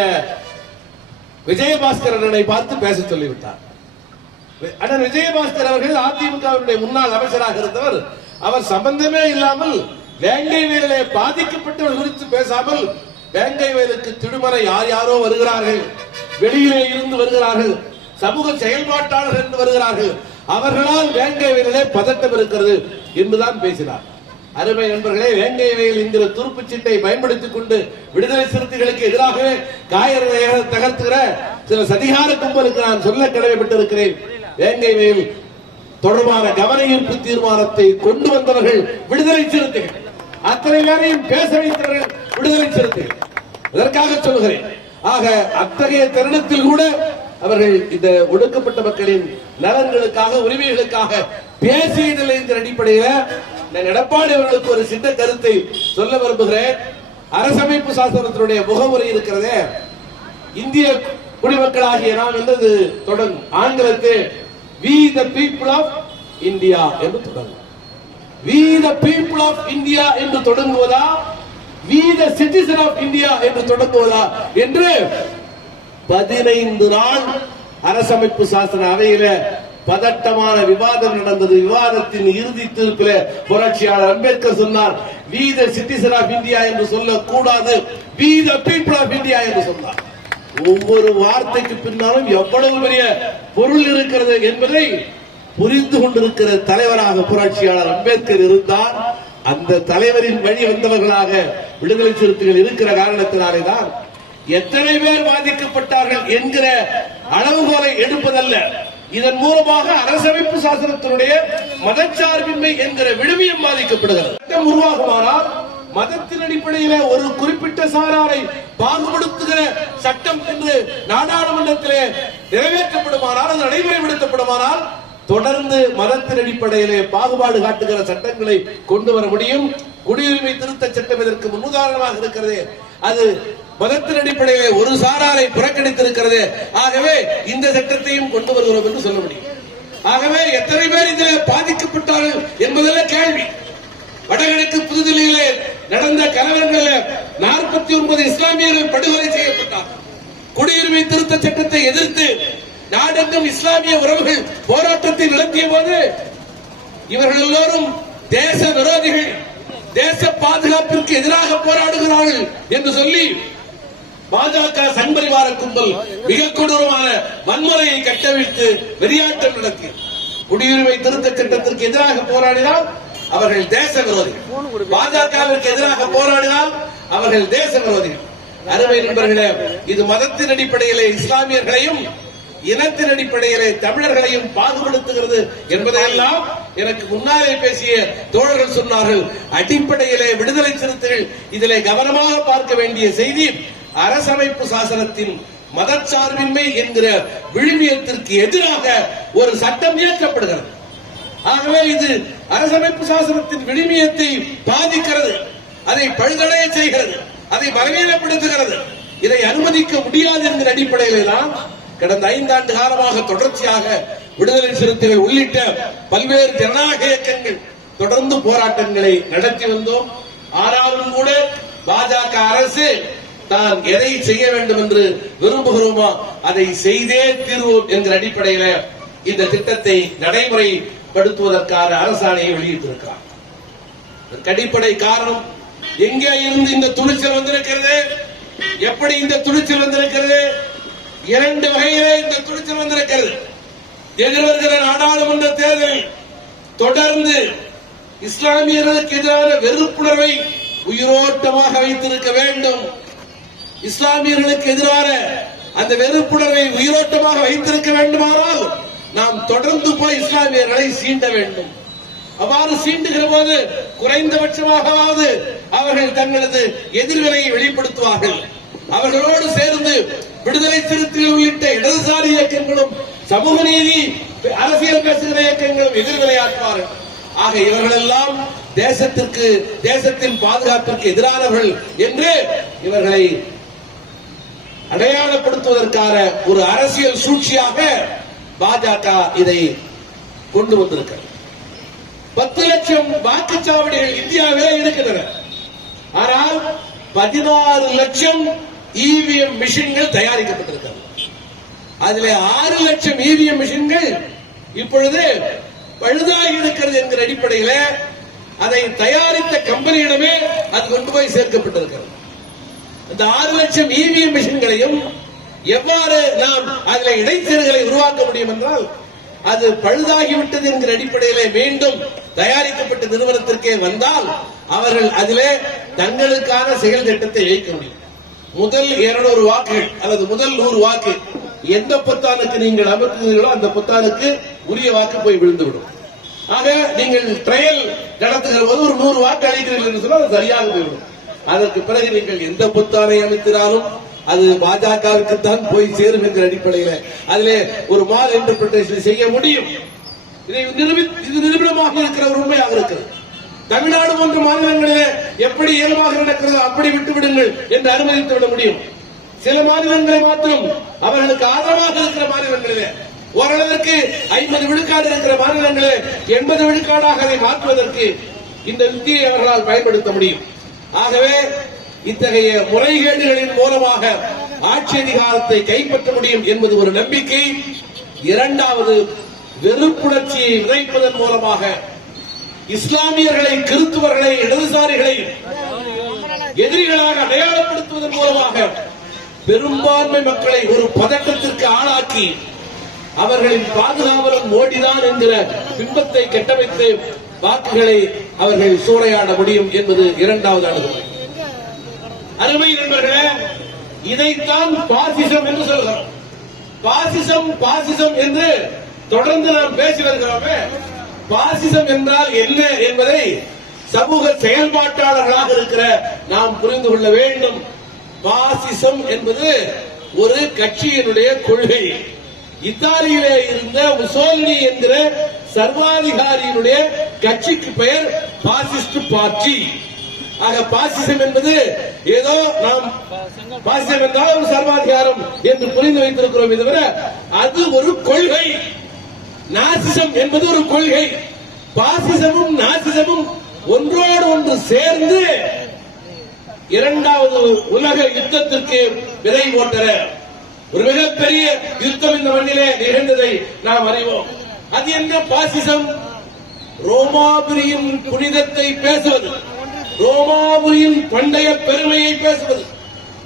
விஜயபாஸ்கர் அண்ணனை பார்த்து பேச சொல்லிவிட்டார். அண்ணன் விஜயபாஸ்கர் அவர்கள் அதிமுகவினுடைய முன்னாள் அமைச்சராக இருந்தவர். அவர் சம்பந்தமே இல்லாமல் வேங்கை வயலிலே பாதிக்கப்பட்டவர் குறித்து பேசாமல் வேங்கை வயலுக்கு திடுமறை யார் யாரோ வருகிறார்கள், வெளியிலே இருந்து வருகிறார்கள், சமூக செயல்பாட்டாளர்கள் என்று வருகிறார்கள், அவர்களால் வேங்கை வயலிலே பதட்டம் இருக்கிறது என்றுதான் பேசினார். அருமை நண்பர்களே, வேங்கை வயல் என்கிற துருப்பு சீட்டை பயன்படுத்திக் கொண்டு விடுதலை சிறுத்தைகளுக்கு எதிராகவே காயர் தகர்த்துகிற சில சதிகார கும்பலுக்கு நான் சொல்ல கடமைப்பட்டிருக்கிறேன். வேங்கை வயல் தொடர்பான கவன ஈர்ப்பு தீர்மானத்தை கொண்டு வந்தவர்கள் விடுதலை சிறுத்தைகள், அத்தனை பேரையும் பேச வைத்தவர்கள் விடுதலை சிறுத்தைகள். இதற்காக சொல்கிறேன். ஆக அத்தகைய தருணத்தில் கூட அவர்கள் இந்த ஒடுக்கப்பட்ட மக்களின் நலன்களுக்காக, உரிமைகளுக்காக பேசியதில்லை என்கிற அடிப்படையில் நான் எடப்பாடி அவர்களுக்கு ஒரு சின்ன கருத்தை சொல்ல விரும்புகிறேன். அரசமைப்பு சாசனத்தினுடைய முகவுரை இருக்கிறதே, இந்திய குடிமக்களாகிய நாம் என்றது தொடங்கும். ஆங்கிலத்தில் we the people of India என்று தொடங்கும். we the people of India என்று தொடங்குவதா, we the citizen of India என்று தொடங்குவதா என்று 15 நாள் அரசமைப்பு சாசன அவையில பதட்டமான விவாதம் நடந்தது. விவாதத்தின் இறுதி தீர்ப்பில் புரட்சியாளர் அம்பேத்கர் சொன்னார், we the citizen of India என்று சொல்லக்கூடாது, we the people of India என்று சொன்னார். ஒவ்வொரு வார்த்தைக்கு பின்னாலும் எவ்வளவு பெரிய பொருள் இருக்கிறது என்பதை புரிந்து கொண்டிருக்கிற தலைவராக புரட்சியாளர் அம்பேத்கர் இருந்தார். அந்த தலைவரின் வழி வந்தவர்களாக விடுதலை சிறுத்தைகள் இருக்கிற காரணத்தினாலே தான் எத்தனை பேர் பாதிக்கப்பட்டார்கள் என்கிற அளவுகோலை எடுப்பதல்ல, இதன் மூலமாக அரசமைப்பு சாசனத்தினுடைய மதச்சார்பின்மை என்கிற விழுமியம் பாதிக்கப்படுகிறது. சட்டம் உருவாகுமானால் மதத்தின் அடிப்படையில் ஒரு குறிப்பிட்ட சாராரை பாகுபடுத்துகிற சட்டம் என்று நாடாளுமன்றத்திலே நிறைவேற்றப்படுமானால், அது நடைமுறைப்படுத்தப்படுமானால் தொடர்ந்து மதத்தின் அடிப்படையிலே பாகுபாடு காட்டுகிற சட்டங்களை கொண்டு வர முடியும். குடியுரிமை திருத்த சட்டம் இதற்கு முன்னுதாரணமாக இருக்கிறது. அது மதத்தின் அடிப்படையிலே ஒரு சாராரை புறக்கணித்திருக்கிறது. ஆகவே இந்த சட்டத்தையும் கொண்டு வருகிறோம் என்று சொல்ல முடியும். ஆகவே எத்தனை பேர் இதில் பாதிக்கப்பட்டார்கள் என்பதெல்லாம் கேள்வி. வடகிழக்கு புதுதில்லியிலே நடந்த கலவரங்களில் 49 இஸ்லாமியர்கள் படுகொலை செய்யப்பட்டார்கள். குடியுரிமை திருத்த சட்டத்தை எதிர்த்து நாடெங்கும் இஸ்லாமிய உறவுகள் போராட்டத்தை நடத்திய போது இவர்கள் எல்லோரும் தேச விரோதிகள், தேச பாதுகாப்பிற்கு எதிராக போராடுகிறார்கள் என்று சொல்லி பாஜக சண்பரிவார கும்பல் மிக கொடூரமான வன்முறையை கட்டவிழ்த்து வெறியாட்டம் நடத்தி குடியுரிமை திருத்த சட்டத்திற்கு எதிராக போராடினால் அவர்கள் தேச விரோதிகள், பாஜகவிற்கு எதிராக போராடினால் அவர்கள் தேச விரோதிகள். அருமை நண்பர்களே, இது மதத்தின் அடிப்படையிலே இஸ்லாமியர்களையும் இனத்தின் அடிப்படையிலே தமிழர்களையும் பாகுபடுத்துகிறது என்பதையெல்லாம் எனக்கு முன்னாலே பேசிய தோழர்கள் சொன்னார்கள். அடிப்படையிலே விடுதலை சிறுத்தைகள் இதிலே கவனமாக பார்க்க வேண்டிய செய்தி, அரசமைப்பு சாசனத்தின் மதச்சார்பின்மை என்கிற விழுமியத்திற்கு எதிராக ஒரு சட்டம் இயற்றப்படுகிறது. ஆகவே இது அரசமைப்பு சாசனத்தின் விழுமியத்தை பாதிக்கிறது, அதை பழுதடைய செய்கிறது, அதை பலவீனப்படுத்துகிறது. இதை அனுமதிக்க முடியாது என்கிற அடிப்படையிலே தான் கடந்த 5 ஆண்டு காலமாக தொடர்ச்சியாக விடுதலை சிறுத்தைகள் உள்ளிட்ட பல்வேறு ஜனநாயக இயக்கங்கள் தொடர்ந்து போராட்டங்களை நடத்தி வந்தோம். ஆனாலும் கூட பாஜக அரசு தான் எதை செய்ய வேண்டும் என்று விரும்புகிறோமோ அதை செய்தே தீர்வோம் என்கிற அடிப்படையில் இந்த திட்டத்தை நடைமுறைப்படுத்துவதற்கான அரசாணையை வெளியிட்டிருக்கிறார். அடிப்படை காரணம், எங்கே இருந்து இந்த துணிச்சல் வந்திருக்கிறது, எப்படி இந்த துணிச்சல் வந்திருக்கிறது? 2 வகையிலே இந்த துணிச்சல் வந்திருக்கிறது. எதிர்வருகிற நாடாளுமன்ற தேர்தலில் தொடர்ந்து இஸ்லாமியர்களுக்கு எதிரான வெறுப்புணர்வை உயிரோட்டமாக வைத்திருக்க வேண்டும். இஸ்லாமியர்களுக்கு எதிரான அந்த வெறுப்புணர்வை உயிரோட்டமாக வைத்திருக்க வேண்டுமானால் நாம் தொடர்ந்து போய் இஸ்லாமியர்களை சீண்ட வேண்டும். அவ்வாறு சீண்டுகிற போது குறைந்தபட்சமாகவாவது அவர்கள் தங்களது எதிர்வினையை வெளிப்படுத்துவார்கள். அவர்களோடு சேர்ந்து விடுதலை சிறுத்தைகள் உள்ளிட்ட இடதுசாரி இயக்கங்களும் சமூக நீதி அரசியல் பேசுகிற இயக்கங்களும் எதிர்வினையாற்றுவார்கள். ஆக இவர்களெல்லாம் தேசத்தின் பாதுகாப்பிற்கு எதிரானவர்கள் என்று இவர்களை அடையாளப்படுத்துவதற்கான ஒரு அரசியல் சூழ்ச்சியாக பாஜக இதை கொண்டு வந்திருக்கிறது. 10 லட்சம் வாக்குச்சாவடிகள் இந்தியாவிலே இருக்கின்றன. ஆனால் 16 லட்சம் இவிஎம் மிஷின்கள் தயாரிக்கப்பட்டிருக்கிறது. அதிலே 6 லட்சம் இவிஎம் மிஷின்கள் இப்பொழுது பழுதாகி இருக்கிறது என்கிற அடிப்படையில் அதை தயாரித்த கம்பெனியிடமே அது கொண்டு போய் சேர்க்கப்பட்டிருக்கிறது. இந்த 6 லட்சம் இவிஎம் மிஷின்களையும் எவ்வாறு நாம் அதில் இடைத்தேர்தலை உருவாக்க முடியும் என்றால், அது பழுதாகிவிட்டது என்கிற அடிப்படையிலே மீண்டும் தயாரிக்கப்பட்ட நிறுவனத்திற்கே வந்தால் அவர்கள் அதிலே தங்களுக்கான செயல் திட்டத்தை வைக்க முடியும். முதல் 200 வாக்குகள் அல்லது முதல் 100 வாக்கு எந்த பொத்தானுக்கு நீங்கள் அமர்த்துகிறீர்களோ அந்த பொத்தானுக்கு உரிய வாக்கு போய் விழுந்துவிடும். ஆக நீங்கள் ட்ரையல் நடத்துகிற போது ஒரு 100 வாக்கு அளிக்கிறீர்கள் என்று சொன்னால் அது சரியாக போய்விடும். அதற்கு பிறகு நீங்கள் எந்த பொத்தானை அமைத்தினாலும் அது பாஜகவுக்கு தான் போய் சேரும் என்கிற அடிப்படையில் அதிலே ஒரு மால் இன்டர்பிரேஷன் செய்ய முடியும். இது நிரூபணமாக இருக்கிற ஒரு உண்மையாக இருக்கிறது. தமிழ்நாடு போன்ற மாநிலங்களிலே எப்படி இயல்பாக நடக்கிறது அப்படி விட்டு விடுங்கள் என்று அனுமதித்து விட முடியும். சில மாநிலங்களை மாத்திரம் அவர்களுக்கு ஆதரவாக இருக்கிற மாநிலங்களிலே ஓரளவிற்கு 50 விழுக்காடு இருக்கிற மாநிலங்களே 80 விழுக்காடாக அதை மாற்றுவதற்கு இந்த யுக்தியை அவர்களால் பயன்படுத்த முடியும். ஆகவே இத்தகைய முறைகேடுகளின் மூலமாக ஆட்சி அதிகாரத்தை கைப்பற்ற முடியும் என்பது ஒரு நம்பிக்கை. இரண்டாவது, வெறுப்புணர்ச்சியை விதைப்பதன் மூலமாக இஸ்லாமியர்களை, கிறிஸ்துவர்களை, இடதுசாரிகளை எதிரிகளாக அடையாளப்படுத்துவதன் மூலமாக பெரும்பான்மை மக்களை ஒரு பதட்டத்திற்கு ஆளாக்கி அவர்களின் பாதுகாவலன் மோடிதான் என்கிற பிம்பத்தை கட்டமைத்து வாக்குகளை அவர்கள் சூறையாட முடியும் என்பது இரண்டாவது அணுகுமுறை. அருமை நண்பர்களே, இதைத்தான் பாசிசம் என்று சொல்கிறோம். பாசிசம் பாசிசம் என்று தொடர்ந்து நாம் பேசி வருகிறோமே, பாசிசம் என்றால் என்ன என்பதை சமூக செயல்பாட்டாளர்களாக இருக்கிற நாம் புரிந்து கொள்ள வேண்டும். பாசிசம் என்பது ஒரு கட்சியினுடைய கொள்கை. இத்தாலியிலே இருந்த முசோலினி என்கிற சர்வாதிகாரியினுடைய கட்சிக்கு பெயர் பாசிஸ்ட் பார்ட்டி. ஆக பாசிசம் என்பது ஏதோ நாம் பாசிசம் என்றால் ஒரு சர்வாதிகாரம் என்று புரிந்து வைத்திருக்கிறோம். தவிர அது ஒரு கொள்கை. நாசிசம் என்பது ஒரு கொள்கை. பாசிசமும் நாசிசமும் ஒன்றோடு ஒன்று சேர்ந்து இரண்டாவது உலக யுத்தத்திற்கு விதை போட்டன. ஒரு மிகப்பெரிய யுத்தம் இந்த மண்ணிலே நிகழ்ந்ததை நாம் அறிவோம். அது என்ன பாசிசம்? ரோமாபுரியின் புனிதத்தை பேசுவது, ரோமாபுரியின் பண்டைய பெருமையை பேசுவது,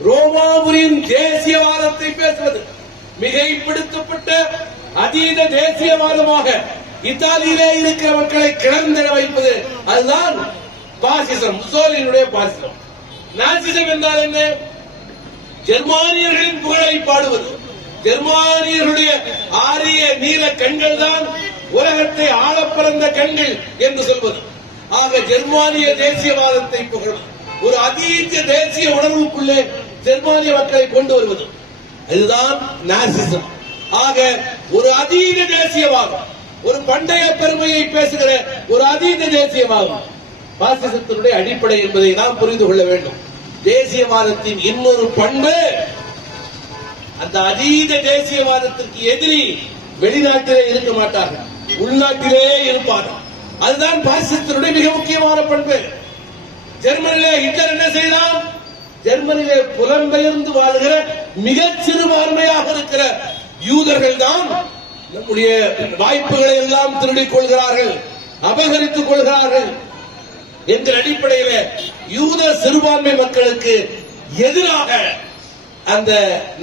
ரோமாபுரியின் தேசியவாதத்தை பேசுவது, மிகைப்படுத்தப்பட்ட அதீத தேசியவாதமாக இத்தாலியிலே இருக்கிற மக்களை கிளர்ந்திட வைப்பது, அதுதான் பாசிசம், முசோலினியுடைய பாசிசம். நாசிசம் என்றால் என்ன? ஜெர்மானியர்களின் புகழை பாடுவது, ஜெர்மானியர்களுடைய ஆரிய நீல கண்கள் தான் உலகத்தை ஆளப்பிறந்த கண்கள் என்று சொல்வது. ஆக ஜெர்மானிய தேசியவாதத்தை புகழும் ஒரு அதீத தேசிய உணர்வுக்குள்ளே ஜெர்மானிய மக்களை கொண்டு வருவது, அதுதான் நாசிசம். ஆக ஒரு அதீத தேசியவாதம், ஒரு பண்டைய பெருமையை பேசுகிற ஒரு அதீத தேசியவாதம் பாசிசத்தினுடைய அடிப்படை என்பதை நாம் புரிந்து கொள்ள வேண்டும். தேசியவாதத்தின் இன்னொரு பண்பு, அந்த அதீத தேசியவாதத்திற்கு எதிரி வெளிநாட்டிலே இருக்க மாட்டார்கள், உள்நாட்டிலே இருப்பார்கள். அதுதான் பாசிசத்தினுடைய மிக முக்கியமான பண்பு. ஜெர்மனியிலே ஹிட்லர் என்ன செய்தான்? ஜெர்மனியிலே புலம்பெயர்ந்து வாழ்கிற மிகச் சிறுபான்மையாக இருக்கிற யூதர்கள் தான் நம்முடைய வாய்ப்புகளை எல்லாம் திருடிக் கொள்கிறார்கள், அபகரித்துக் கொள்கிறார்கள் என்ற அடிப்படையில் யூத சிறுபான்மை மக்களுக்கு எதிராக அந்த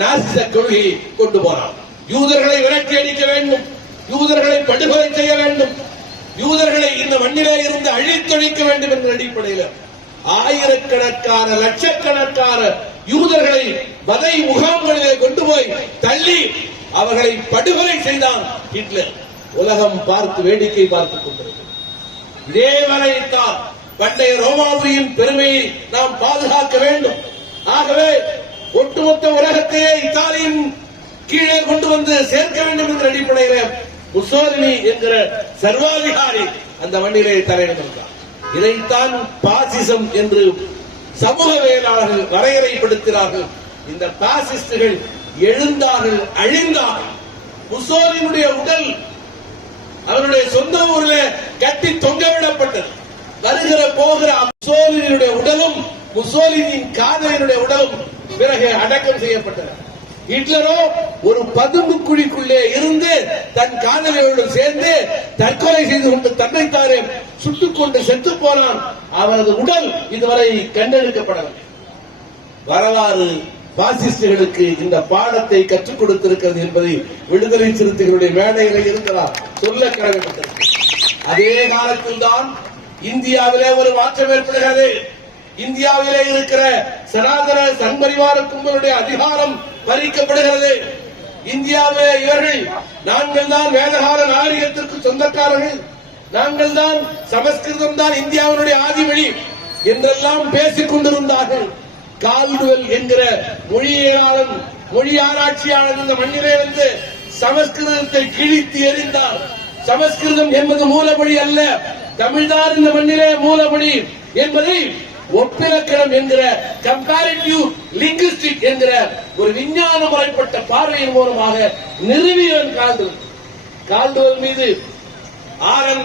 நாசிச கொள்கையை கொண்டு போனார். யூதர்களை விரட்டி அடிக்க வேண்டும், யூதர்களை படுகொலை செய்ய வேண்டும், யூதர்களை இந்த மண்ணிலே இருந்து அழித்தொழிக்க வேண்டும் என்ற அடிப்படையில் ஆயிரக்கணக்கான லட்சக்கணக்கான யூதர்களை வதை முகாம்களிலே கொண்டு போய் தள்ளி அவர்களை படுகொலை செய்தான் ஹிட்லர். உலகம் பார்த்து வேடிக்கை பார்த்துக் கொண்டிருக்கிறது. இதே வரைத்தான் பண்டைய ரோமாபுரியின் பெருமையை நாம் பாதுகாக்க வேண்டும். ஆகவே ஒட்டுமொத்த உலகத்தையே இத்தாலியின் கீழே கொண்டு வந்து சேர்க்க வேண்டும் என்ற அடிப்படையில் முசோலினி என்கிற சர்வாதிகாரி அந்த மண்ணிலே தலையிடுகிறார். இதைத்தான் பாசிசம் என்று சமூகவியலாளர்கள் வரையறைப்படுத்தினார்கள். இந்த பாசிஸ்டுகள் எழுந்தார்கள், அழிந்தார்கள். முசோலினுடைய உடல் அவருடைய சொந்த ஊரில் கட்டி தொங்கவிடப்பட்டது. வருகிற போகிற முசோலினுடைய உடலும் முசோலினின் காதலினுடைய உடலும் பிறகு அடக்கம் செய்யப்பட்டன. ஹிட்லரோ ஒரு பதும்பு குழிக்குள்ளே இருந்து தன் காதலியோடு சேர்ந்து தற்கொலை செய்து கொண்டு தன்னைத்தாரே சுட்டுக் கொண்டு செத்து போனான். அவரது உடல் இதுவரை கண்டெடுக்கப்படவில்லை. வரலாறு பாசிஸ்டுகளுக்கு இந்த பாடத்தை கற்றுக் கொடுத்திருக்கிறது என்பதை விடுதலை சிறுத்தைகளுடைய மேடையில் இருக்கலாம் சொல்ல கடமைப்பட்டது. அதே காலத்தில் தான் இந்தியாவிலே ஒரு மாற்றம் ஏற்படுகிறது. இந்தியாவிலே இருக்கிற சனாதன சங்பரிவார கும்பலுடைய அதிகாரம் பறிக்கப்படுகிறது. இந்தியாவிலே இவர்கள் நாங்கள் தான் வேதகால நாகரிகத்திற்கு சொந்தக்காரர்கள், நாங்கள் தான் சமஸ்கிருதம் தான் இந்தியாவினுடைய ஆதிமொழி என்றெல்லாம் பேசிக் கொண்டிருந்தார்கள். கால்டுவெல் என்கிற மொழியியலாளன், மொழி ஆராய்ச்சியாளர் இந்த மண்ணிலே வந்து சமஸ்கிருதத்தை கிழித்து எறிந்தார். சமஸ்கிருதம் என்பது மூலமொழி அல்ல, தமிழ்தான் இந்த மண்ணிலே மூலமொழி என்பதை ஒப்பிலக்கணம் என்கிற கம்பேரிட்டிவ் லிங்குஸ்டிக் என்கிற ஒரு விஞ்ஞான முறைப்பட்ட பார்வையின் மூலமாக நிறுவியவன் கால்டுவெல் மீது R.N.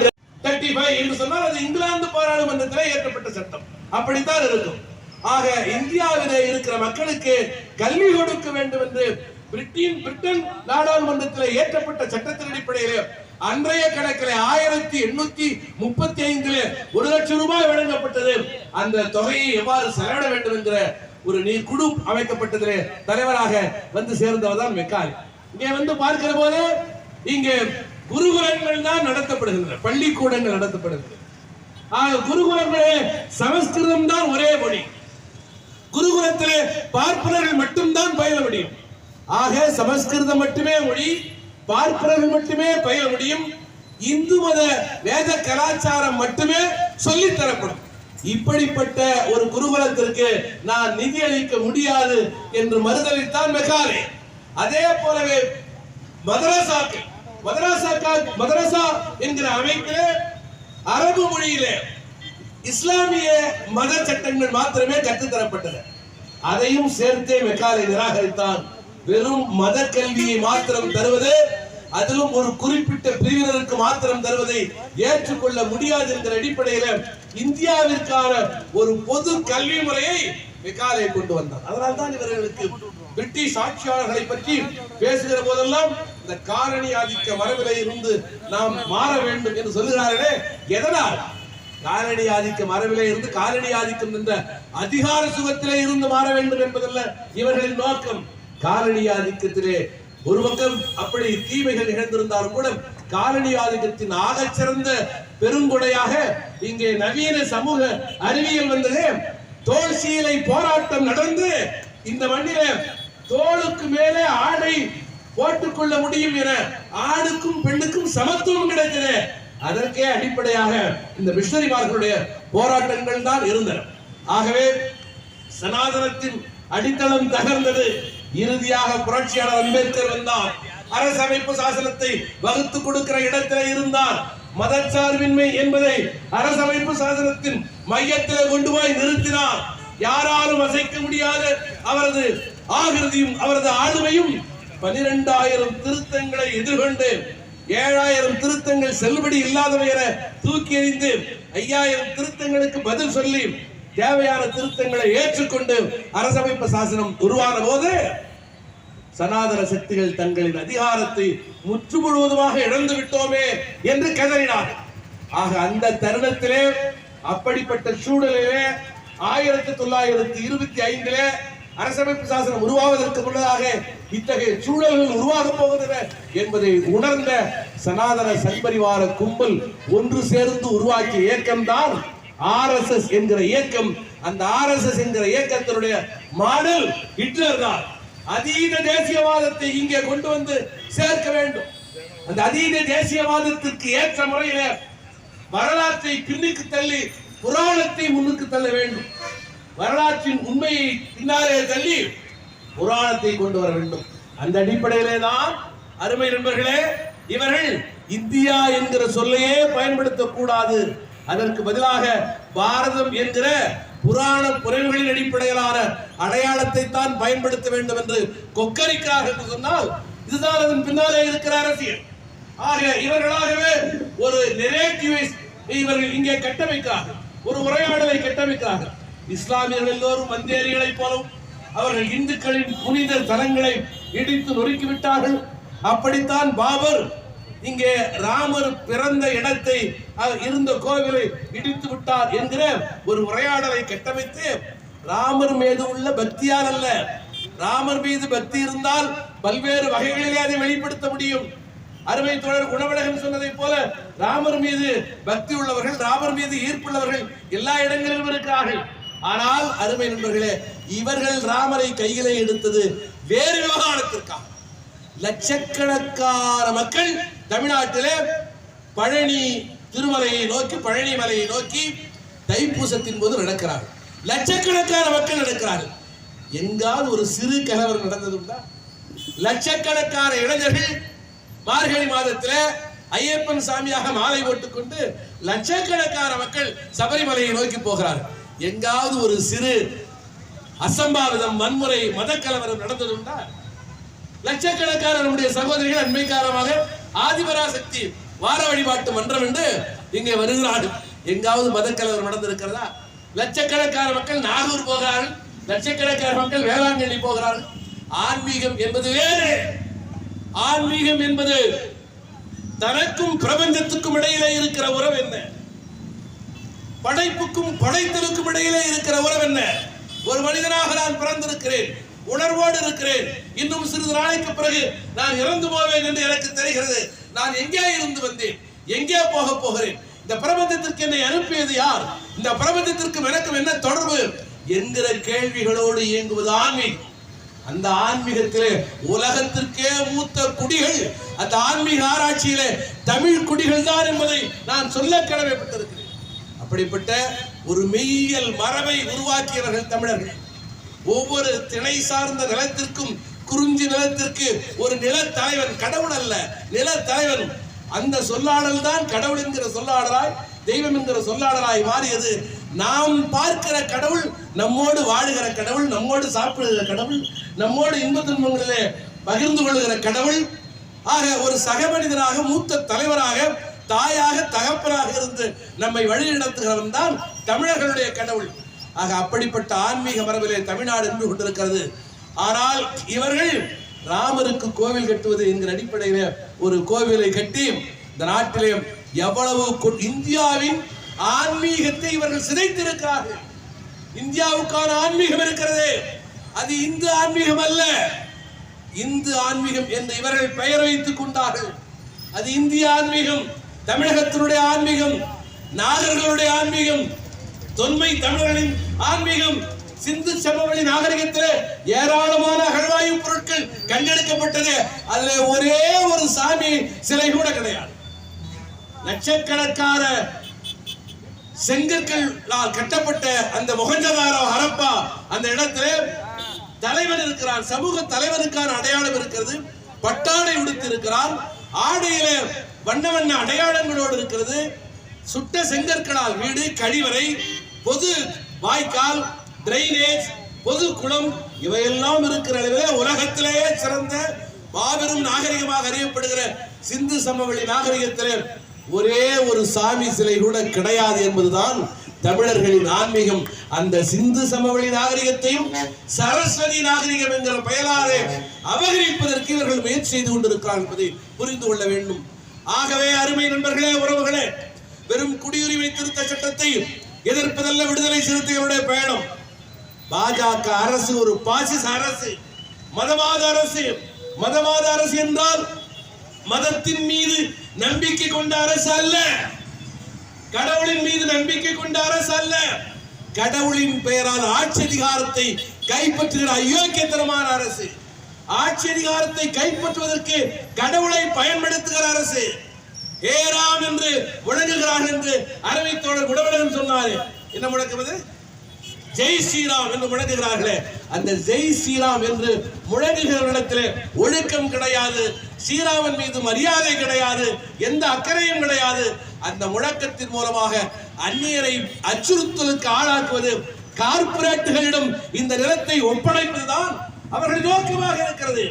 35 என்று சொன்னால் அது இங்கிலாந்து பாராளுமன்றத்தில் ஏற்றப்பட்ட சட்டம். அப்படித்தான் இருக்கும். ஆக இந்தியாவிலே இருக்கிற மக்களுக்கு கல்வி கொடுக்க வேண்டும் என்று பிரிட்டன் நாடாளுமன்றத்தில் ஏற்றப்பட்ட சட்டத்தின் அடிப்படையில் அன்றைய கணக்கில் 1835 1 லட்சம் ரூபாய் வழங்கப்பட்டது. அந்த தொகையை எவ்வாறு செலவிட வேண்டும் என்கிற ஒரு குழு அமைக்கப்பட்டதிலே தலைவராக வந்து சேர்ந்தவர் தான் மெக்காலே. இங்கே வந்து பார்க்கிற போது இங்கே குருகுலங்கள் தான் நடத்தப்படுகின்றன, பள்ளிக்கூடங்கள் நடத்தப்படுகிறது. குருகுலங்களே சமஸ்கிருதம் தான் ஒரே மொழி. குருகுலத்திலே பார்ப்பனர்கள் மட்டும்தான் பயில முடியும். ஆக சமஸ்கிருதம் மட்டுமே மொழி, பார்ப்பனர்கள் மட்டுமே பயில முடியும். இந்து மத வேத கலாச்சாரம் மட்டுமே சொல்லித் தரப்படும். இப்படிப்பட்ட ஒரு குருகுலத்திற்கு நான் நிதி அளிக்க முடியாது என்று மறுதளித்தான் மெக்காலே. அதே போலவே மதரசா என்கிற அமைப்பிலே அரபு மொழியிலே இஸ்லாமிய மத சட்டங்கள் மாத்திரமே கற்றுத்தரப்பட்டது. அதையும் சேர்த்தே மெக்காலே நிராகரித்தான். வெறும் மத கல்வியை மாத்திரம் தருவது, அதிலும் ஒரு குறிப்பிட்ட பிரிவினருக்கு மாத்திரம் தருவதை ஏற்றுக்கொள்ள முடியாது என்கிற அடிப்படையில் இந்தியாவிற்கான ஒரு பொது கல்வி முறையை மெக்காலே கொண்டு வந்தார். அதனால்தான் இவர்களுக்கு பிரிட்டிஷ் ஆட்சியாளர்களை பற்றி பேசுகிற போதெல்லாம் இந்த காலனி ஆதிக்க மரபிலே இருந்து நாம் மாற வேண்டும் என்று சொல்லுகிறார்களே, எதனால்? காலனி ஆதிக்க மரபிலே இருந்து காலனி ஆதிக்கம் என்ற அதிகார சுகத்திலே இருந்து மாற வேண்டும் என்பதல்ல இவர்களின் நோக்கம். காலனி ஆதிக்கத்திலே ஒரு பக்கம் அப்படி தீமைகள் நிகழ்ந்திருந்தாலும் கூட காலனி ஆதிக்கத்தின் ஆகச்சிறந்த பெருங்கொடையாக இங்கே நவீன சமூக அறிவியல் வந்தது. தோல் சீலை போராட்டம் நடந்து இந்த மண்ணில தோளுக்கு மேலே ஆடை போட்டுக்கொள்ள முடியும் என ஆணுக்கும் பெண்ணுக்கும் சமத்துவம் கிடைத்தது. அதற்கே அடிப்படையாக இந்த மிஷனரிமார்களுடைய போராட்டங்கள் தான் இருந்தன. ஆகவே சனாதனத்தின் அடித்தளம் தகர்ந்தது. இறுதியாக புரட்சியாளர் அம்பேத்கர் வந்தார். அரசமைப்பு சாசனத்தை வகுத்து கொடுக்கிற இடத்தில் இருந்தார். மதச்சார்பின்மை என்பதை அரசமைப்பு சாசனத்தின் மையத்தில் கொண்டு போய் நிறுத்தினார். யாராலும் அசைக்க முடியாத அவரது ஆகிருதியும் அவரது ஆளுமையும் 12,000 திருத்தங்களை எதிர்கொண்டு 7,000 திருத்தங்கள் செல்லுபடி இல்லாதவை என தூக்கி எறிந்து 5,000 திருத்தங்களுக்கு பதில் சொல்லி தேவையான திருத்தங்களை ஏற்றுக்கொண்டு அரசமைப்பு சாசனம் உருவான போது சனாதன சக்திகள் தங்களின் அதிகாரத்தை முற்று முழுவதுமாக இழந்து விட்டோமே என்று கதறினார். ஆக அந்த தருணத்திலே அப்படிப்பட்ட சூழலிலே 1925 அரசமைப்பு சாசனம் உருவாவதற்கு முன்னதாக இத்தகைய சூழல்கள் உருவாக போகின்றன என்பதை உணர்ந்த சனாதன சங்பரிவார கும்பல் ஒன்று சேர்ந்து உருவாக்கிய இயக்கம்தான் RSS என்கிற இயக்கம். அந்த RSS என்கிற இயக்கத்தினுடைய மாடல் ஹிட்லர் தான். அதீத தேசியவாதத்தை இங்கே கொண்டு வந்து சேர்க்க வேண்டும். அந்த அதீத தேசியவாதத்திற்கு ஏற்ற முறையில வரலாற்றை பின்னுக்கு தள்ளி புராணத்தை முன்னுக்கு தள்ள வேண்டும். வரலாற்றின் உண்மையை பின்னாலே தள்ளி புராணத்தை கொண்டு வர வேண்டும். அந்த அடிப்படையிலே தான் அருமை நண்பர்களே, இவர்கள் இந்தியா என்கிற சொல்லையே பயன்படுத்தக்கூடாது, அதற்கு பதிலாக பாரதம் என்கிற புராண புரைவுகளின் அடிப்படையிலான அடையாளத்தை தான் பயன்படுத்த வேண்டும் என்று கொக்கரிக்கிறார்கள் என்று சொன்னால் இதுதான் அதன் பின்னாலே இருக்கிற அரசியல். ஆக இவர்களாகவே ஒரு நெரேட்டிவை இவர்கள் இங்கே கட்டமைக்கிறார்கள், ஒரு உரையாடலை கட்டமைக்கிறார்கள். இஸ்லாமியர்கள் எல்லோரும் வந்தேரிகளைப் போலவும் அவர்கள் இந்துக்களின் புனித தலங்களை இடித்து நொறுக்கிவிட்டார்கள். அப்படித்தான் பாபர் இங்கே ராமர் பிறந்த இடத்தை இருந்த கோவிலை இடித்து விட்டார் என்கிற ஒரு உரையாடலை கட்டமைத்து ராமர் மீது உள்ள பக்தியால் அல்ல, ராமர் மீது பக்தி இருந்தால் பல்வேறு வகைகளிலே அதை வெளிப்படுத்த முடியும். அருமை தோழர் குணவழகன் சொன்னதை போல ராமர் மீது பக்தி உள்ளவர்கள், ராமர் மீது ஈர்ப்புள்ளவர்கள் எல்லா இடங்களிலும் இருக்கிறார்கள். ஆனால் அருமை நண்பர்களே, இவர்கள் ராமரை கையிலே எடுத்தது வேறு விவகாரத்திற்காக. லட்சக்கணக்கான மக்கள் தமிழ்நாட்டிலே பழனி திருமலையை நோக்கி, பழனி மலையை நோக்கி தைப்பூசத்தின் போது நடக்கிறார்கள். லட்சக்கணக்கான மக்கள் நடக்கிறார்கள். எங்காவது ஒரு சிறு கலவரம் நடந்ததுண்டா? லட்சக்கணக்கான இளைஞர்கள் மார்கழி மாதத்தில் ஐயப்பன் சாமியாக மாலை போட்டுக்கொண்டு லட்சக்கணக்கான மக்கள் சபரிமலையை நோக்கி போகிறார். எங்காவது ஒரு சிறு அசம்பாவிதம், வன்முறை, மதக்கலவரம் நடந்ததுண்டா? லட்சக்கணக்கான நம்முடைய சகோதரிகள் அண்மை காலமாக ஆதிபராசக்தி வார வழிபாட்டு மன்றம் என்று இங்கே வருகிறார்கள். எங்காவது மதக்கலவரம் நடந்திருக்கிறதா? லட்சக்கணக்கான மக்கள் நாகூர் போகிறார்கள், லட்சக்கணக்கான மக்கள் வேளாங்கண்ணி போகிறார்கள். ஆன்மீகம் என்பது வேறு. ஆன்மீகம் என்பது தனக்கும் பிரபஞ்சத்துக்கும் இடையிலே இருக்கிற உறவு என்ன? படைப்புக்கும் படைத்தலுக்கும் இடையிலே இருக்கிற உறவு என்ன? ஒரு மனிதனாக நான் பிறந்திருக்கிறேன், உணர்வோடு இருக்கிறேன். இன்னும் சிறிது நாளைக்கு பிறகு நான் இறந்து போவேன் என்று எனக்கு தெரிகிறது. நான் எங்கே இருந்து வந்தேன், எங்கே போக போகிறேன், இந்த பிரபஞ்சத்திற்கு என்னை அனுப்பியது யார், இந்த பிரபஞ்சத்திற்கு எனக்கும் என்ன தொடர்பு என்கிற கேள்விகளோடு இயங்குவது ஆன்மீகம். அந்த ஆன்மீகத்திலே உலகத்திற்கே மூத்த குடிகள் அந்த ஆன்மீக ஆராய்ச்சியிலே தமிழ் குடிகள் தான் என்பதை நான் சொல்ல கடமைப்பட்டிருக்கிறேன். அப்படிப்பட்ட ஒரு மெய்யியல் மரபை உருவாக்கியவர்கள் தமிழர்கள். ஒவ்வொரு திணை சார்ந்த நிலத்திற்கும், குறிஞ்சி நிலத்திற்கு ஒரு நில தலைவன், கடவுள் அல்ல நில தலைவன். அந்த சொல்லாடல் தான் கடவுள் என்கிற சொல்லாடலாய், தெய்வம் என்கிற சொல்லாடலாய் மாறியது. நாம் பார்க்கிற கடவுள் நம்மோடு வாழுகிற கடவுள், நம்மோடு சாப்பிடுகிற கடவுள், நம்மோடு இன்ப துன்பங்களிலே பகிர்ந்து கொள்கிற கடவுள். ஆக ஒரு சக மனிதனாக, மூத்த தலைவராக, தாயாக, தகப்பனாக இருந்து நம்மை வழிநடத்துகிறவன் தான் தமிழர்களுடைய கடவுள். ஆக அப்படிப்பட்ட ஆன்மீக மரபிலே தமிழ்நாடு நின்று கொண்டிருக்கிறது. ஆனால் இவர்கள் ராமருக்கு கோவில் கட்டுவது என்கிற அடிப்படையிலே ஒரு கோவிலை கட்டி இந்த நாட்டிலே எவ்வளவு இந்தியாவின் ஆன்மீகத்தை இவர்கள் சிதைத்திருக்கிறார்கள். இந்தியாவுக்கான ஆன்மீகம் இருக்கிறது, அது இந்து ஆன்மீகம் அல்ல. இந்து ஆன்மீகம் என்று இவர்கள் பெயர் வைத்துக் கொண்டார்கள். அது இந்திய ஆன்மீகம், தமிழகத்தினுடைய ஆன்மீகம், நாகர்களுடைய ஆன்மீகம், தொன்மை தமிழர்களின் ஆன்மீகம். சிந்து சமவெளி நாகரிகத்திலே ஏராளமான அகழ்வாயு பொருட்கள் கண்டெடுக்கப்பட்டது. அதுல ஒரே ஒரு சாமி சிலை கூட கிடையாது. லட்சக்கணக்கான செங்கற்களால் கட்டப்பட்ட அந்த மொஹஞ்சதாரோ, ஹரப்பா அந்த இடத்திலே தலைவன் இருக்கிறான், சமூக தலைவனுக்கான அடையாளம் இருக்கிறது. பட்டாடை உடுத்தி இருக்கிறான், ஆடையில வண்ண வண்ண அடையாளங்களோடு இருக்கிறது. சுட்ட செங்கற்களால் வீடு, கழிவறை, பொது வாய்க்கால், டிரைனேஜ், பொது குளம் இவையெல்லாம் இருக்கிற அளவிலே உலகத்திலேயே சிறந்த மாபெரும் நாகரிகமாக அறியப்படுகிற சிந்து சமவெளி நாகரிகத்திலே ஒரே ஒரு சாமி சிலை கூட கிடையாது என்பதுதான் தமிழர்களின் ஆன்மீகம். அந்த சிந்து சமவெளி நாகரிகத்தையும் சரஸ்வதி நாகரிகம் என்கிற பெயராலே அபகரிப்பதற்கு இவர்கள் முயற்சி செய்து கொண்டிருக்கிறார்கள் என்பதை புரிந்து கொள்ள வேண்டும். ஆகவே அருமை நண்பர்களே, உறவுகளே, வெறும் குடியுரிமை திருத்த சட்டத்தை எதிர்ப்பதல்ல விடுதலை சிறுத்தைகளுடைய பயணம். பாஜக அரசு ஒரு பாசிச அரசு, மதவாத அரசு. மதவாத அரசு என்றால் மதத்தின் மீது நம்பிக்கை கொண்ட அரசு அல்ல, கடவுளின் மீது நம்பிக்கை கொண்ட அரசு அல்ல. கடவுளின் பெயரால் ஆட்சி அதிகாரத்தை கைப்பற்றுகிற அயோக்கியத்தனமான அரசு, ஆட்சி அதிகாரத்தை கைப்பற்றுவதற்கு கடவுளை பயன்படுத்துகிற அரசு. ஏராம் என்று முழங்குகிறார்கள் என்று அருமை தோழர் குடவழகன் சொன்னாரே, என்ன முழங்குவது? ஜெய் ஸ்ரீராம் என்று முழங்குகிறார்களே, அந்த ஜெய் ஸ்ரீராம் என்று முழங்குகிற இடத்திலே ஒழுக்கம் கிடையாது, ஸ்ரீராமன் மீது மரியாதை கிடையாது, எந்த அக்கறையும் கிடையாது. அந்த முழக்கத்தின் மூலமாக அந்நியரை அச்சுறுத்தலுக்கு ஆளாக்குவது, கார்ப்பரேட்டுகளிடம் இந்த நிலத்தை ஒப்படைப்பதுதான் அவர்கள் நோக்கமாக இருக்கிறது.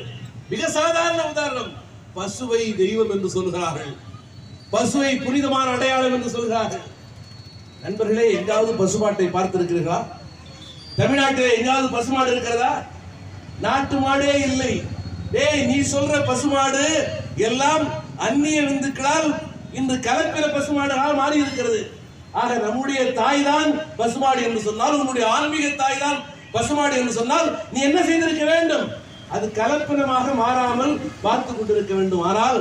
மிக சாதாரண உதாரணம், பசுவை தெய்வம் என்று சொல்கிறார்கள், பசுவை புனிதமான அடையாளம் என்று சொல்கிறார்கள். நண்பர்களே, எங்காவது பசுமாட்டை பார்த்திருக்கிறீர்களா? தமிழ்நாட்டில் எங்காவது பசுமாடு இருக்கிறதா? நாட்டு மாடே இல்லை. டேய், நீ சொல்ற பசுமாடு எல்லாம் அந்நிய விந்துக்களால் இன்று கலப்பின பசுமாடுகளாக மாறி இருக்கிறது. ஆக நம்முடைய தாய் தான் பசுமாடு என்று சொன்னால், உன்னுடைய ஆன்மீக தாய் தான் பசுமாடு என்று சொன்னால் நீ என்ன செய்திருக்க வேண்டும்? அது கலப்பினமாக மாறாமல் பார்த்து கொண்டிருக்க வேண்டும். ஆனால்